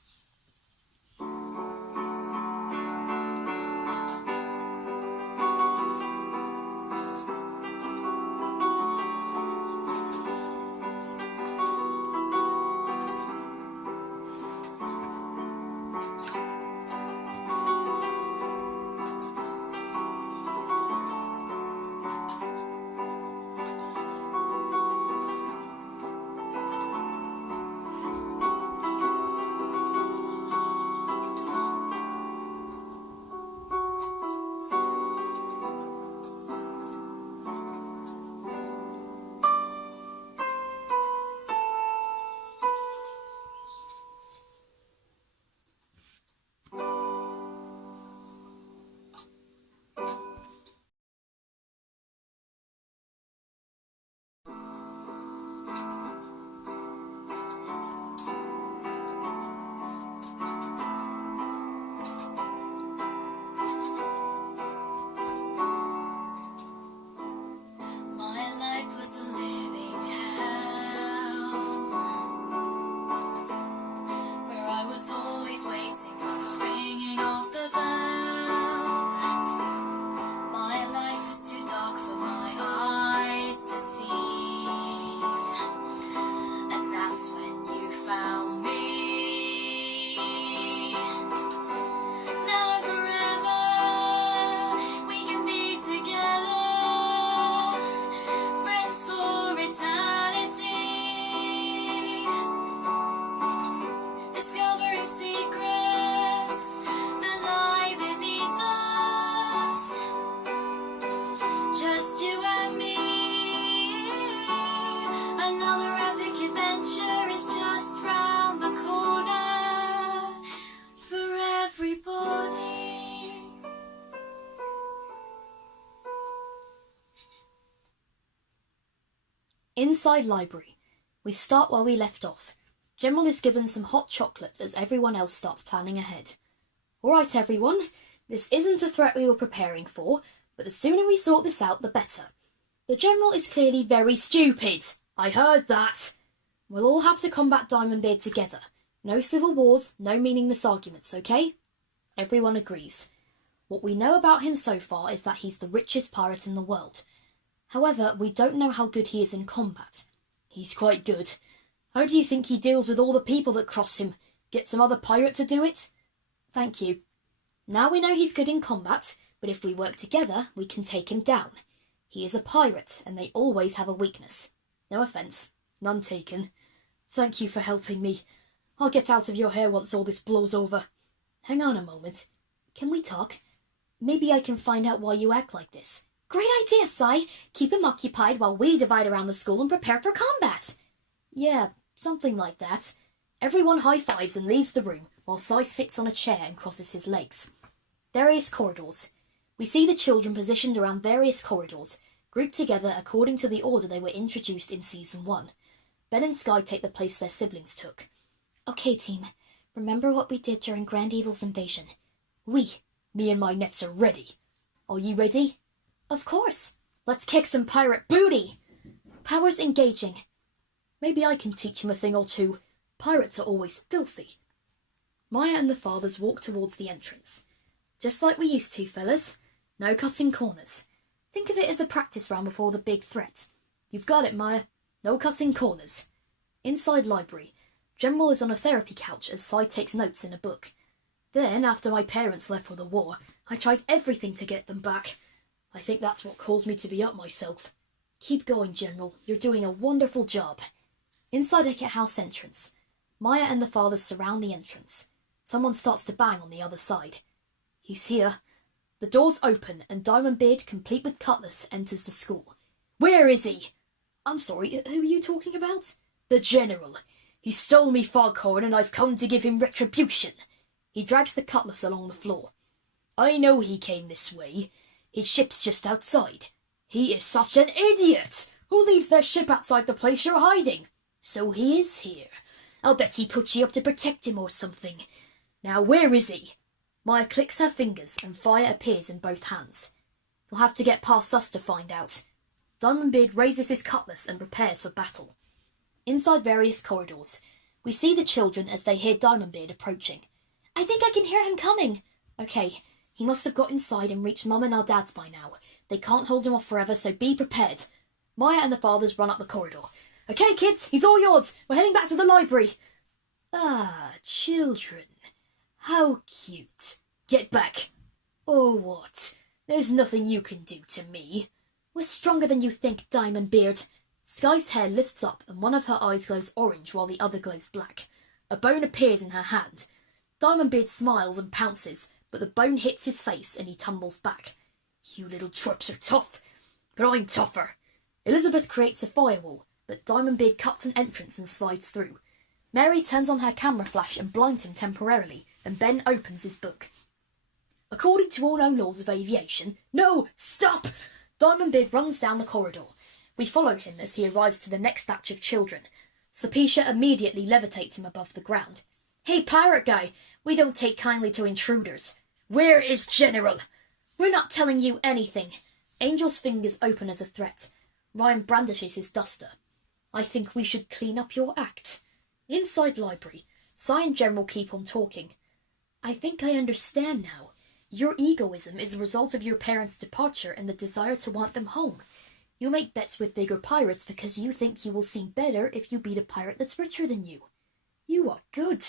Inside library. We start where we left off. General is given some hot chocolate as everyone else starts planning ahead. Alright everyone, this isn't a threat we were preparing for, but the sooner we sort this out the better. The General is clearly very stupid. I heard that. We'll all have to combat DiamondBeard together. No civil wars, no meaningless arguments, okay? Everyone agrees. What we know about him so far is that he's the richest pirate in the world. However, we don't know how good he is in combat. He's quite good. How do you think he deals with all the people that cross him? Get some other pirate to do it? Thank you. Now we know he's good in combat, but if we work together, we can take him down. He is a pirate, and they always have a weakness. No offence. None taken. Thank you for helping me. I'll get out of your hair once all this blows over. Hang on a moment. Can we talk? Maybe I can find out why you act like this. Great idea, Si. Keep him occupied while we divide around the school and prepare for combat. Yeah, something like that. Everyone high-fives and leaves the room, while Si sits on a chair and crosses his legs. Various corridors. We see the children positioned around various corridors, grouped together according to the order they were introduced in Season 1. Ben and Sky take the place their siblings took. Okay, team. Remember what we did during Grand Evil's invasion. Me and my nets are ready. Are you ready? Of course. Let's kick some pirate booty. Powers engaging. Maybe I can teach him a thing or two. Pirates are always filthy. Mya and the fathers walk towards the entrance. Just like we used to, fellas. No cutting corners. Think of it as a practice round before the big threat. You've got it, Mya. No cutting corners. Inside library, General is on a therapy couch as Cy takes notes in a book. Then, after my parents left for the war, I tried everything to get them back. I think that's what caused me to be up myself. Keep going, General. You're doing a wonderful job. Inside Eckett House entrance, Mya and the fathers surround the entrance. Someone starts to bang on the other side. He's here. The doors open and DiamondBeard, complete with cutlass, enters the school. Where is he? I'm sorry, who are you talking about? The General. He stole me foghorn and I've come to give him retribution. He drags the cutlass along the floor. I know he came this way. His ship's just outside. He is such an idiot! Who leaves their ship outside the place you're hiding? So he is here. I'll bet he put you up to protect him or something. Now where is he? Mya clicks her fingers and fire appears in both hands. You'll have to get past us to find out. DiamondBeard raises his cutlass and prepares for battle. Inside various corridors, we see the children as they hear DiamondBeard approaching. I think I can hear him coming. Okay, he must have got inside and reached Mum and our dads by now. They can't hold him off forever, so be prepared. Mya and the fathers run up the corridor. Okay, kids, he's all yours. We're heading back to the library. Ah, children. How cute. Get back. Or what? There's nothing you can do to me. We're stronger than you think, DiamondBeard. Sky's hair lifts up and one of her eyes glows orange while the other glows black. A bone appears in her hand. DiamondBeard smiles and pounces, but the bone hits his face and he tumbles back. You little twerps are tough, but I'm tougher. Elizabeth creates a firewall, but DiamondBeard cuts an entrance and slides through. Mary turns on her camera flash and blinds him temporarily, and Ben opens his book. According to all known laws of aviation... No! Stop! DiamondBeard runs down the corridor. We follow him as he arrives to the next batch of children. Sapisha immediately levitates him above the ground. Hey, pirate guy! We don't take kindly to intruders. Where is General? We're not telling you anything. Angel's fingers open as a threat. Ryan brandishes his duster. I think we should clean up your act. Inside library, Cy and General keep on talking. I think I understand now. Your egoism is a result of your parents' departure and the desire to want them home. You make bets with bigger pirates because you think you will seem better if you beat a pirate that's richer than you. You are good.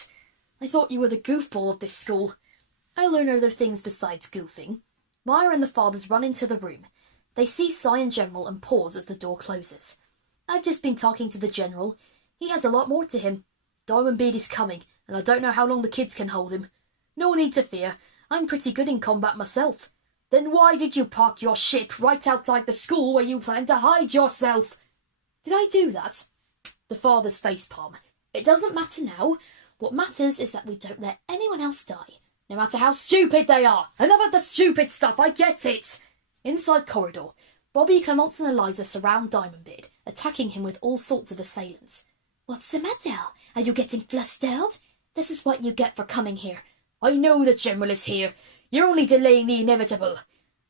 I thought you were the goofball of this school. I learn other things besides goofing. Mya and the fathers run into the room. They see Cy and General and pause as the door closes. I've just been talking to the General. He has a lot more to him. DiamondBeard is coming, and I don't know how long the kids can hold him. No need to fear. I'm pretty good in combat myself. Then why did you park your ship right outside the school where you planned to hide yourself? Did I do that? The father's facepalm. It doesn't matter now. What matters is that we don't let anyone else die, no matter how stupid they are. Enough of the stupid stuff, I get it. Inside corridor, Bobby, Clemence and Eliza surround DiamondBeard, attacking him with all sorts of assailants. What's the matter? Are you getting flustered? This is what you get for coming here. I know the General is here. You're only delaying the inevitable.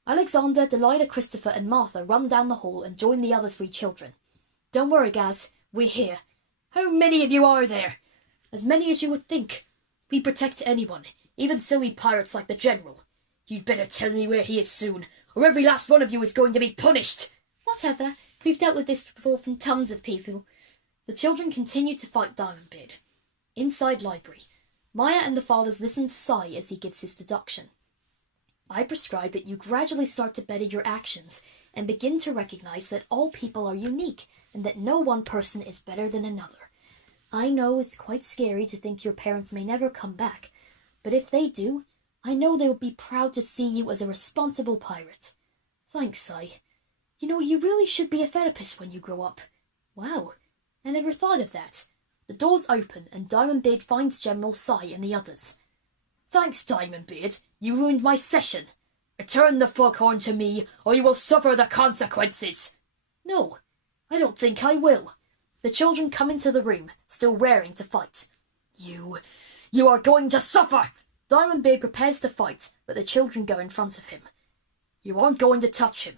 Alexander, Delilah, Christopher and Martha run down the hall and join the other 3 children. Don't worry, Gaz. We're here. How many of you are there? As many as you would think. We protect anyone, even silly pirates like the General. You'd better tell me where he is soon, or every last one of you is going to be punished. Whatever. We've dealt with this before from tons of people. The children continue to fight DiamondBeard. Inside library, Mya and the fathers listen to Cy as he gives his deduction. I prescribe that you gradually start to better your actions and begin to recognize that all people are unique and that no one person is better than another. I know it's quite scary to think your parents may never come back, but if they do, I know they will be proud to see you as a responsible pirate. Thanks, Cy. You know, you really should be a therapist when you grow up. Wow, I never thought of that. The doors open and DiamondBeard finds General, Cy and the others. Thanks, DiamondBeard. You ruined my session. Return the foghorn to me, or you will suffer the consequences. No, I don't think I will. The children come into the room, still raring to fight. You are going to suffer! DiamondBeard prepares to fight, but the children go in front of him. You aren't going to touch him.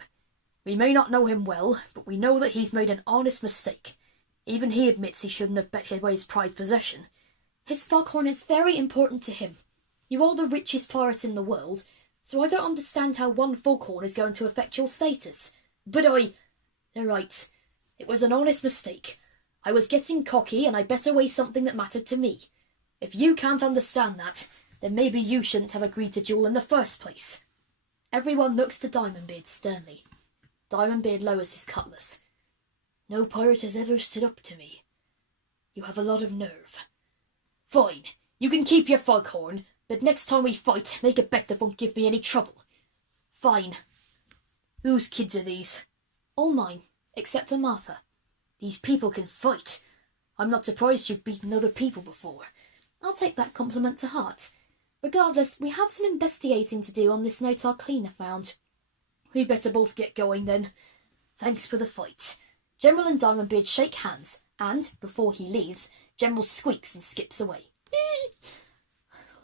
We may not know him well, but we know that he's made an honest mistake. Even he admits he shouldn't have bet away his prized possession. His foghorn is very important to him. You are the richest pirate in the world. so I don't understand how one foghorn is going to affect your status. But They're right. It was an honest mistake. I was getting cocky, and I bet away something that mattered to me. If you can't understand that, then maybe you shouldn't have agreed to duel in the first place. Everyone looks to DiamondBeard sternly. DiamondBeard lowers his cutlass. No pirate has ever stood up to me. You have a lot of nerve. Fine, you can keep your foghorn, but next time we fight, make a bet that won't give me any trouble. Fine. Whose kids are these? All mine, except for Martha. These people can fight. I'm not surprised you've beaten other people before. I'll take that compliment to heart. Regardless, we have some investigating to do on this note our cleaner found. We'd better both get going then. Thanks for the fight. General and DiamondBeard shake hands, and, before he leaves, General squeaks and skips away.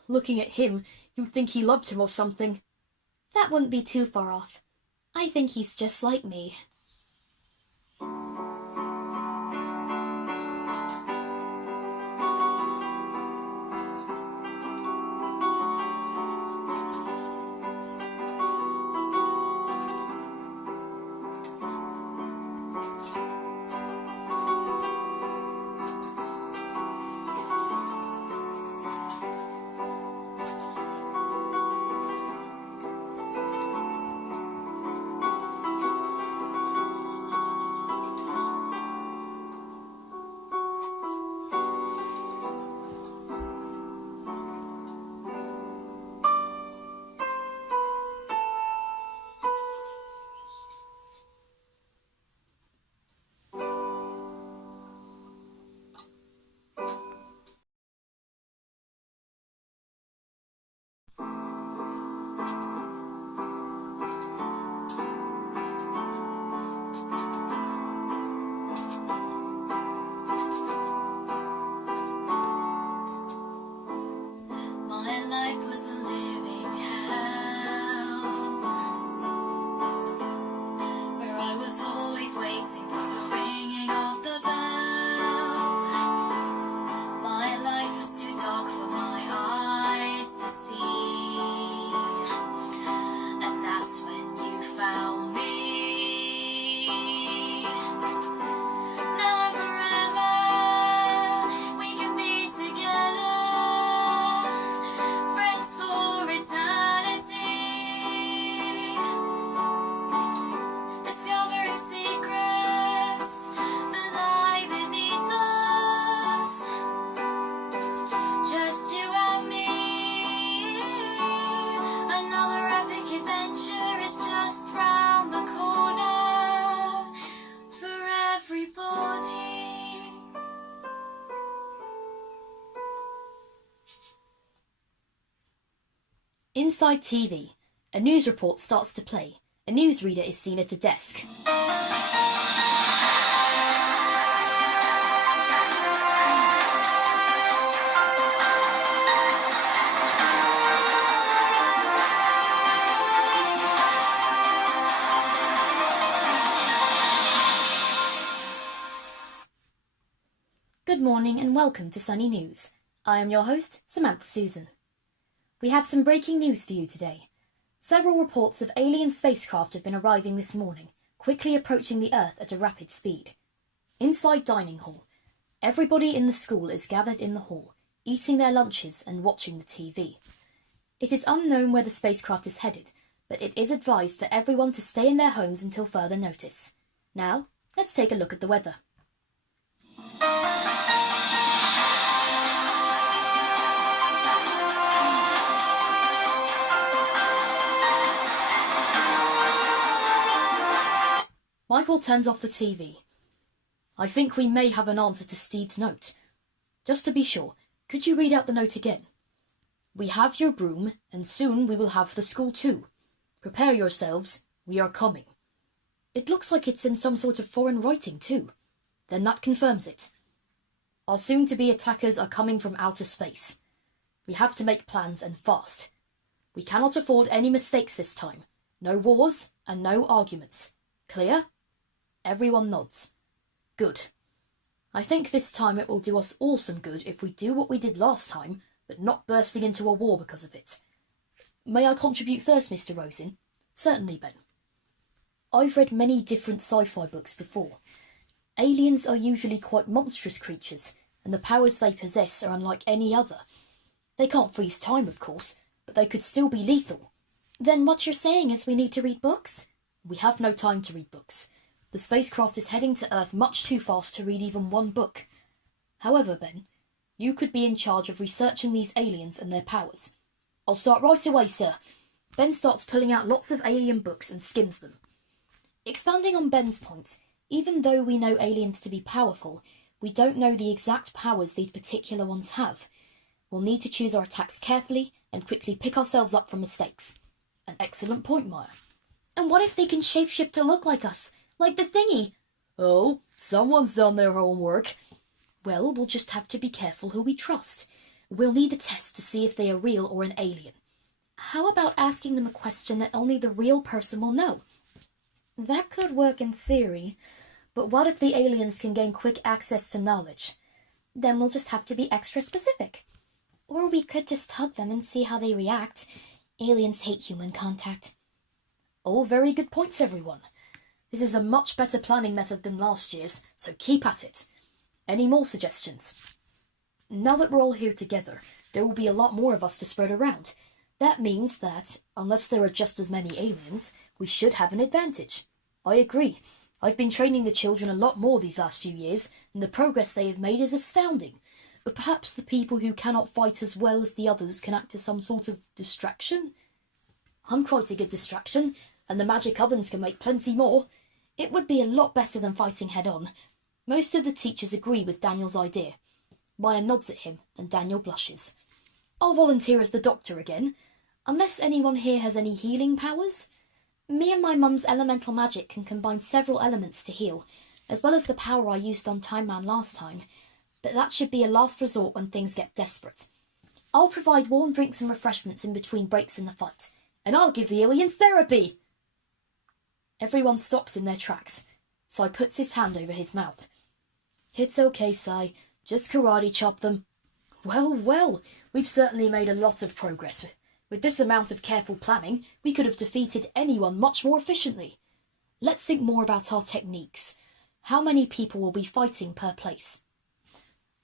Looking at him, you'd think he loved him or something. That wouldn't be too far off. I think he's just like me. Inside TV, a news report starts to play. A newsreader is seen at a desk. Good morning and welcome to Sunny News. I am your host, Samantha Susan. We have some breaking news for you today. Several reports of alien spacecraft have been arriving this morning, quickly approaching the Earth at a rapid speed. Inside dining hall, everybody in the school is gathered in the hall, eating their lunches and watching the TV. It is unknown where the spacecraft is headed, but it is advised for everyone to stay in their homes until further notice. Now, let's take a look at the weather. Michael turns off the TV. I think we may have an answer to Steve's note. Just to be sure, could you read out the note again? We have your broom, and soon we will have the school too. Prepare yourselves, we are coming. It looks like it's in some sort of foreign writing too. Then that confirms it. Our soon-to-be attackers are coming from outer space. We have to make plans and fast. We cannot afford any mistakes this time. No wars and no arguments. Clear? Everyone nods. Good. I think this time it will do us all some good if we do what we did last time, but not bursting into a war because of it. May I contribute first, Mr. Rosen? Certainly, Ben. I've read many different sci-fi books before. Aliens are usually quite monstrous creatures, and the powers they possess are unlike any other. They can't freeze time, of course, but they could still be lethal. Then what you're saying is we need to read books? We have no time to read books. The spacecraft is heading to Earth much too fast to read even one book. However, Ben, you could be in charge of researching these aliens and their powers. I'll start right away, sir. Ben starts pulling out lots of alien books and skims them. Expanding on Ben's point, even though we know aliens to be powerful, we don't know the exact powers these particular ones have. We'll need to choose our attacks carefully and quickly pick ourselves up from mistakes. An excellent point, Mya. And what if they can shapeshift to look like us? Like the thingy? Oh, someone's done their homework. Well, we'll just have to be careful who we trust. We'll need a test to see if they are real or an alien. How about asking them a question that only the real person will know? That could work in theory, but what if the aliens can gain quick access to knowledge? Then we'll just have to be extra specific. Or we could just hug them and see how they react. Aliens hate human contact. All very good points, everyone. This is a much better planning method than last year's, so keep at it. Any more suggestions? Now that we're all here together, there will be a lot more of us to spread around. That means that, unless there are just as many aliens, we should have an advantage. I agree. I've been training the children a lot more these last few years, and the progress they have made is astounding. But perhaps the people who cannot fight as well as the others can act as some sort of distraction? I'm quite a good distraction, and the magic ovens can make plenty more. It would be a lot better than fighting head-on. Most of the teachers agree with Daniel's idea. Mya nods at him, and Daniel blushes. I'll volunteer as the doctor again, unless anyone here has any healing powers. Me and my mum's elemental magic can combine several elements to heal, as well as the power I used on Time Man last time, but that should be a last resort when things get desperate. I'll provide warm drinks and refreshments in between breaks in the fight, and I'll give the aliens therapy. Everyone stops in their tracks. Sai puts his hand over his mouth. It's okay, Sai. Just karate chop them. Well, well, we've certainly made a lot of progress. With this amount of careful planning, we could have defeated anyone much more efficiently. Let's think more about our techniques. How many people will be fighting per place?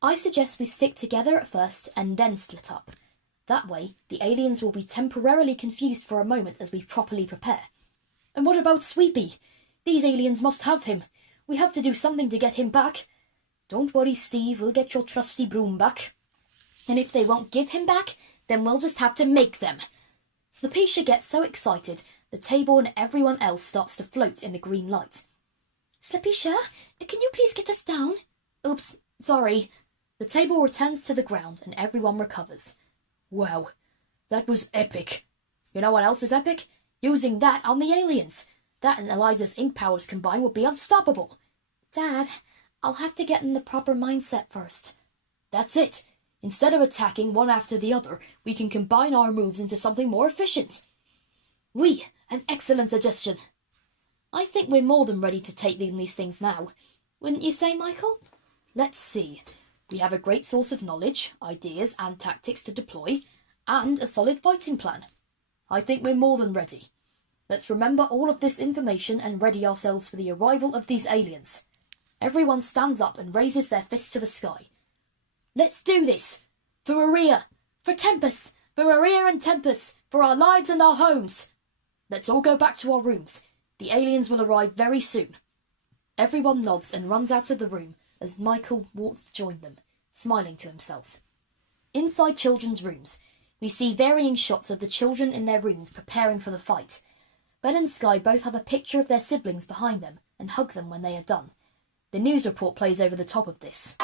I suggest we stick together at first and then split up. That way, the aliens will be temporarily confused for a moment as we properly prepare. And what about Sweepy? These aliens must have him. We have to do something to get him back. Don't worry, Steve, we'll get your trusty broom back. And if they won't give him back, then we'll just have to make them. Slepisha gets so excited, the table and everyone else starts to float in the green light. Slepisha, can you please get us down? Oops, sorry. The table returns to the ground and everyone recovers. Wow, that was epic. You know what else is epic? Using that on the aliens. That and Eliza's ink powers combined will be unstoppable. Dad, I'll have to get in the proper mindset first. That's it. Instead of attacking one after the other, we can combine our moves into something more efficient. An excellent suggestion. I think we're more than ready to take in these things now. Wouldn't you say, Michael? Let's see. We have a great source of knowledge, ideas and tactics to deploy, and a solid fighting plan. I think we're more than ready. Let's remember all of this information and ready ourselves for the arrival of these aliens. Everyone stands up and raises their fists to the sky. Let's do this! For Maria! For Tempest! For Maria and Tempest! For our lives and our homes! Let's all go back to our rooms. The aliens will arrive very soon. Everyone nods and runs out of the room as Michael walks to join them, smiling to himself. Inside children's rooms, we see varying shots of the children in their rooms preparing for the fight. Ben and Sky both have a picture of their siblings behind them and hug them when they are done. The news report plays over the top of this.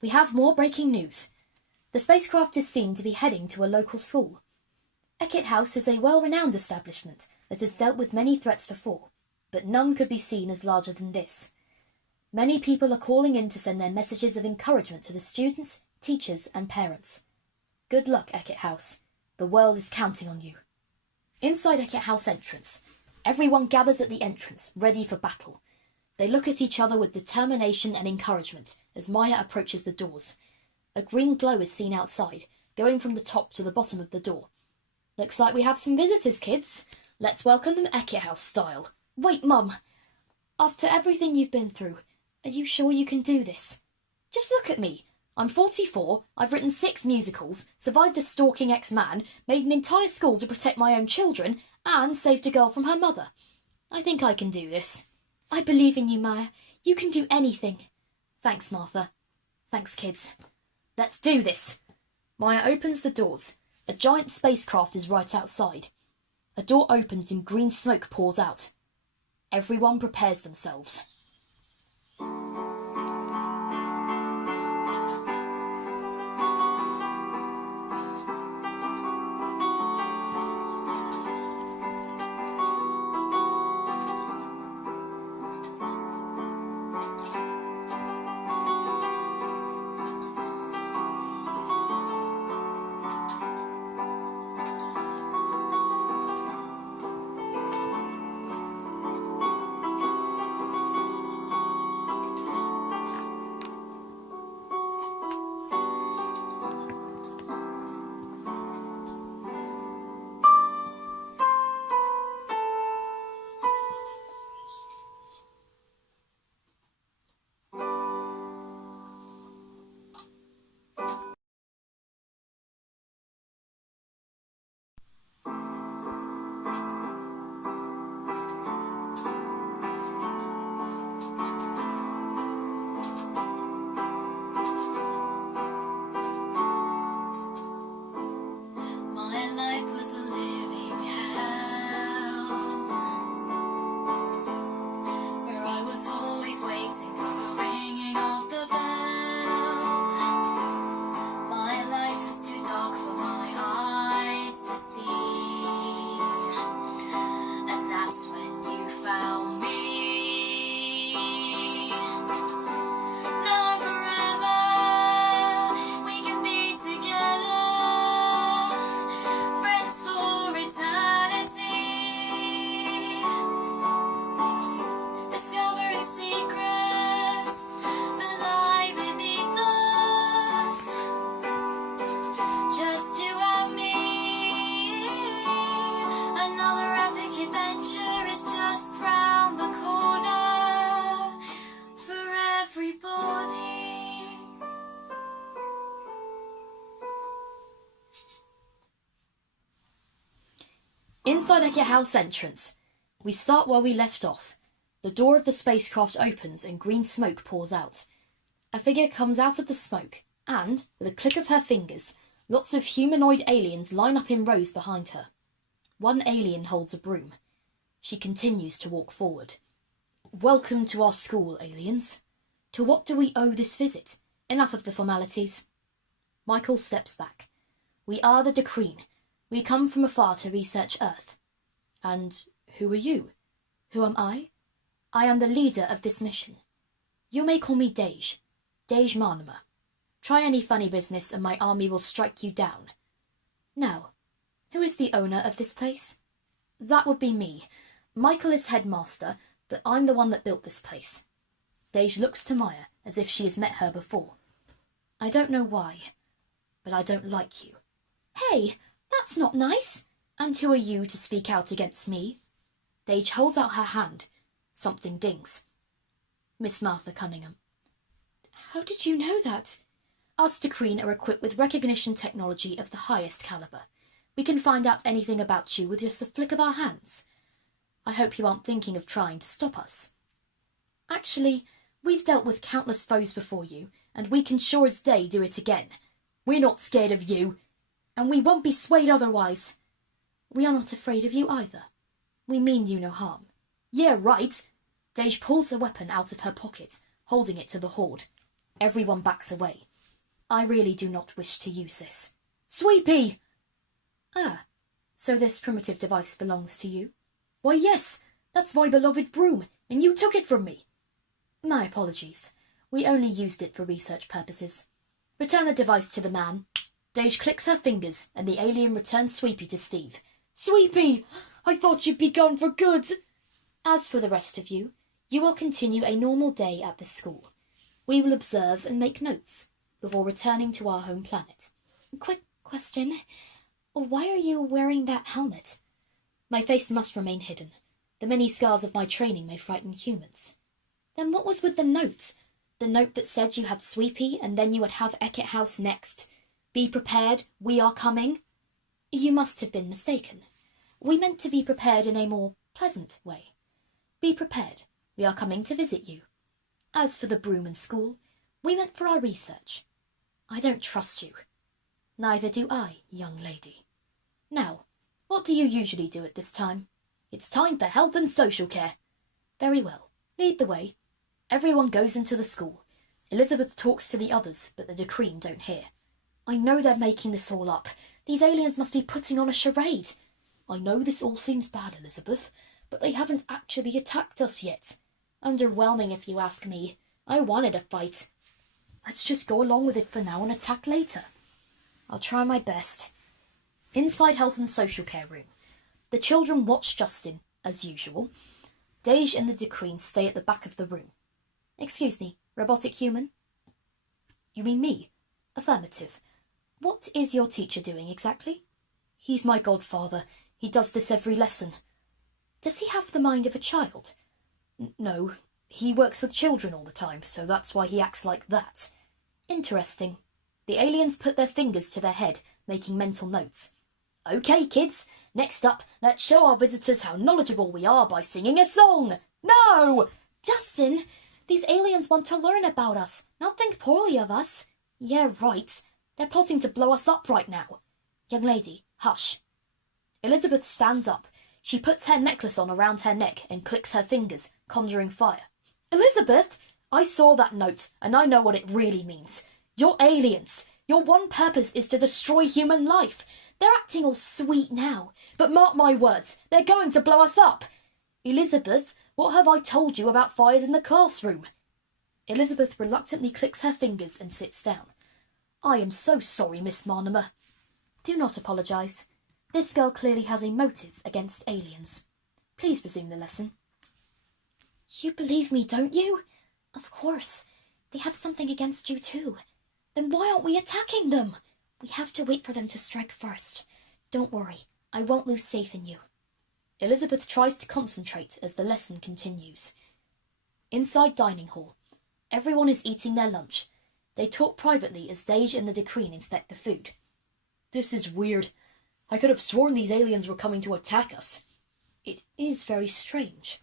We have more breaking news. The spacecraft is seen to be heading to a local school. Eckett House is a well-renowned establishment that has dealt with many threats before, but none could be seen as larger than this. Many people are calling in to send their messages of encouragement to the students, teachers and parents. Good luck, Eckett House. The world is counting on you. Inside Eckett House entrance, Everyone gathers at the entrance, ready for battle. They look at each other with determination and encouragement as Mya approaches the doors. A green glow is seen outside, going from the top to the bottom of the door. Looks like we have some visitors, kids. Let's welcome them Eckett House style. Wait, Mum. After everything you've been through, are you sure you can do this? Just look at me. I'm 44, I've written 6 musicals, survived a stalking ex-man, made an entire school to protect my own children, and saved a girl from her mother. I think I can do this. I believe in you, Mya. You can do anything. Thanks, Martha. Thanks, kids. Let's do this. Mya opens the doors. A giant spacecraft is right outside. A door opens and green smoke pours out. Everyone prepares themselves. Inside Eckett House entrance, we start where we left off. The door of the spacecraft opens and green smoke pours out. A figure comes out of the smoke and, with a click of her fingers, lots of humanoid aliens line up in rows behind her. One alien holds a broom. She continues to walk forward. Welcome to our school, aliens. To what do we owe this visit? Enough of the formalities. Michael steps back. We are the Decreen. We come from afar to research Earth. And who are you? Who am I? I am the leader of this mission. You may call me Dej Marnama. Try any funny business and my army will strike you down. Now, who is the owner of this place? That would be me. Michael is headmaster, but I'm the one that built this place. Dej looks to Mya as if she has met her before. I don't know why, but I don't like you. Hey, that's not nice. And who are you to speak out against me? Dej holds out her hand. Something dings. Miss Martha Cunningham. How did you know that? Us Decreen are equipped with recognition technology of the highest caliber. We can find out anything about you with just the flick of our hands. I hope you aren't thinking of trying to stop us. Actually, we've dealt with countless foes before you, and we can sure as day do it again. We're not scared of you, and we won't be swayed otherwise. We are not afraid of you either. We mean you no harm. Yeah, right. Dej pulls a weapon out of her pocket, holding it to the horde. Everyone backs away. I really do not wish to use this. Sweepy! Ah, so this primitive device belongs to you? Why, yes, that's my beloved broom, and you took it from me. My apologies. We only used it for research purposes. Return the device to the man. Dej clicks her fingers, and the alien returns Sweepy to Steve. Sweepy! I thought you'd be gone for good. As for the rest of you, you will continue a normal day at the school. We will observe and make notes before returning to our home planet. Quick question. Why are you wearing that helmet? My face must remain hidden. The many scars of my training may frighten humans. Then what was with the note? The note that said you had Sweepy and then you would have Eckett House next. Be prepared, we are coming. You must have been mistaken. We meant to be prepared in a more pleasant way. Be prepared, we are coming to visit you. As for the broom and school, we meant for our research. I don't trust you. Neither do I, young lady. Now, what do you usually do at this time? It's time for health and social care. Very well, lead the way. Everyone goes into the school. Elizabeth talks to the others, but the Decree don't hear. I know they're making this all up. These aliens must be putting on a charade. I know this all seems bad, Elizabeth, but they haven't actually attacked us yet. Underwhelming, if you ask me. I wanted a fight. Let's just go along with it for now and attack later. I'll try my best. Inside health and social care room. The children watch Justin, as usual. Dej and the Decree stay at the back of the room. Excuse me, robotic human? You mean me? Affirmative. What is your teacher doing exactly? He's my godfather. He does this every lesson. Does he have the mind of a child? No, he works with children all the time, so that's why he acts like that. Interesting. The aliens put their fingers to their head, making mental notes. Okay, kids, next up, let's show our visitors how knowledgeable we are by singing a song. No! Justin, these aliens want to learn about us, not think poorly of us. Yeah, right. They're plotting to blow us up right now. Young lady, hush. Elizabeth stands up. She puts her necklace on around her neck and clicks her fingers, conjuring fire. Elizabeth, I saw that note, and I know what it really means. You're aliens. Your one purpose is to destroy human life. They're acting all sweet now, but mark my words, they're going to blow us up. Elizabeth, what have I told you about fires in the classroom? Elizabeth reluctantly clicks her fingers and sits down. I am so sorry, Miss Marnimer. Do not apologise. This girl clearly has a motive against aliens. Please resume the lesson. You believe me, don't you? Of course. They have something against you too. Then why aren't we attacking them? We have to wait for them to strike first. Don't worry, I won't lose faith in you. Elizabeth tries to concentrate as the lesson continues. Inside dining hall, everyone is eating their lunch. They talk privately as Dej and the Decree inspect the food. This is weird. I could have sworn these aliens were coming to attack us. It is very strange.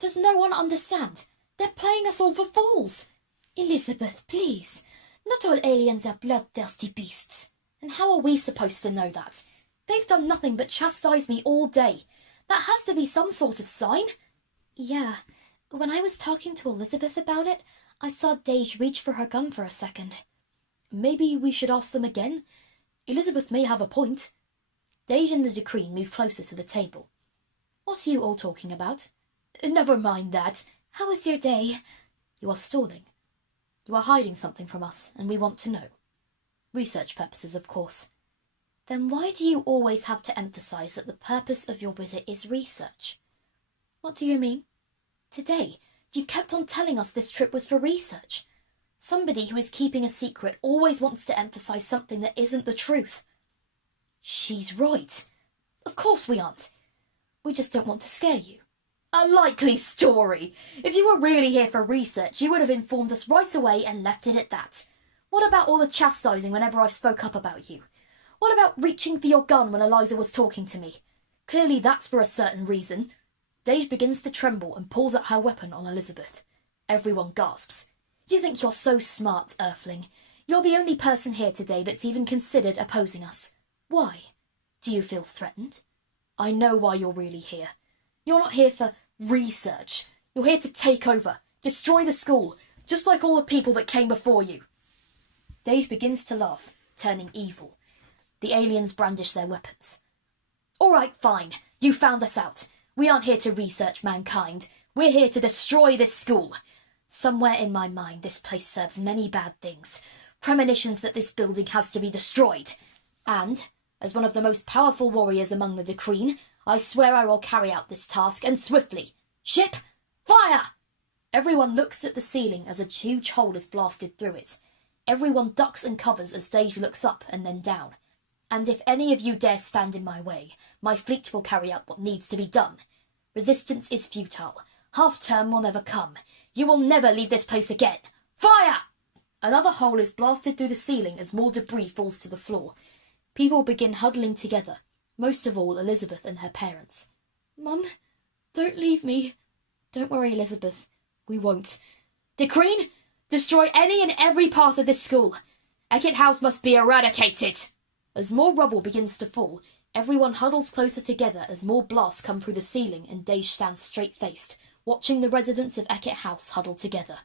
Does no one understand? They're playing us all for fools. Elizabeth, please. Not all aliens are bloodthirsty beasts. And how are we supposed to know that? They've done nothing but chastise me all day. That has to be some sort of sign. Yeah. When I was talking to Elizabeth about it, I saw Dej reach for her gun for a second. Maybe we should ask them again. Elizabeth may have a point. Dej and the Decree move closer to the table. What are you all talking about? Never mind that. How was your day? You are stalling. You are hiding something from us, and we want to know. Research purposes, of course. Then why do you always have to emphasise that the purpose of your visit is research? What do you mean? Today, you've kept on telling us this trip was for research. Somebody who is keeping a secret always wants to emphasise something that isn't the truth. She's right. Of course we aren't. We just don't want to scare you. A likely story. If you were really here for research, you would have informed us right away and left it at that. What about all the chastising whenever I spoke up about you? What about reaching for your gun when Eliza was talking to me? Clearly that's for a certain reason. Dej begins to tremble and pulls out her weapon on Elizabeth. Everyone gasps. You think you're so smart, Earthling. You're the only person here today that's even considered opposing us. Why? Do you feel threatened? I know why you're really here. You're not here for research. You're here to take over, destroy the school, just like all the people that came before you. Dej begins to laugh, turning evil. The aliens brandish their weapons. All right, fine. You found us out. We aren't here to research mankind. We're here to destroy this school. Somewhere in my mind, this place serves many bad things. Premonitions that this building has to be destroyed. And, as one of the most powerful warriors among the Decree, I swear I will carry out this task, and swiftly. Ship, fire! Everyone looks at the ceiling as a huge hole is blasted through it. Everyone ducks and covers as Dave looks up and then down. And if any of you dare stand in my way, my fleet will carry out what needs to be done. Resistance is futile. Half-term will never come. You will never leave this place again. Fire! Another hole is blasted through the ceiling as more debris falls to the floor. People begin huddling together, most of all Elizabeth and her parents. Mum, don't leave me. Don't worry, Elizabeth. We won't. Decreen, destroy any and every part of this school. Eckett House must be eradicated. As more rubble begins to fall, everyone huddles closer together as more blasts come through the ceiling and Dave stands straight-faced, watching the residents of Eckett House huddle together.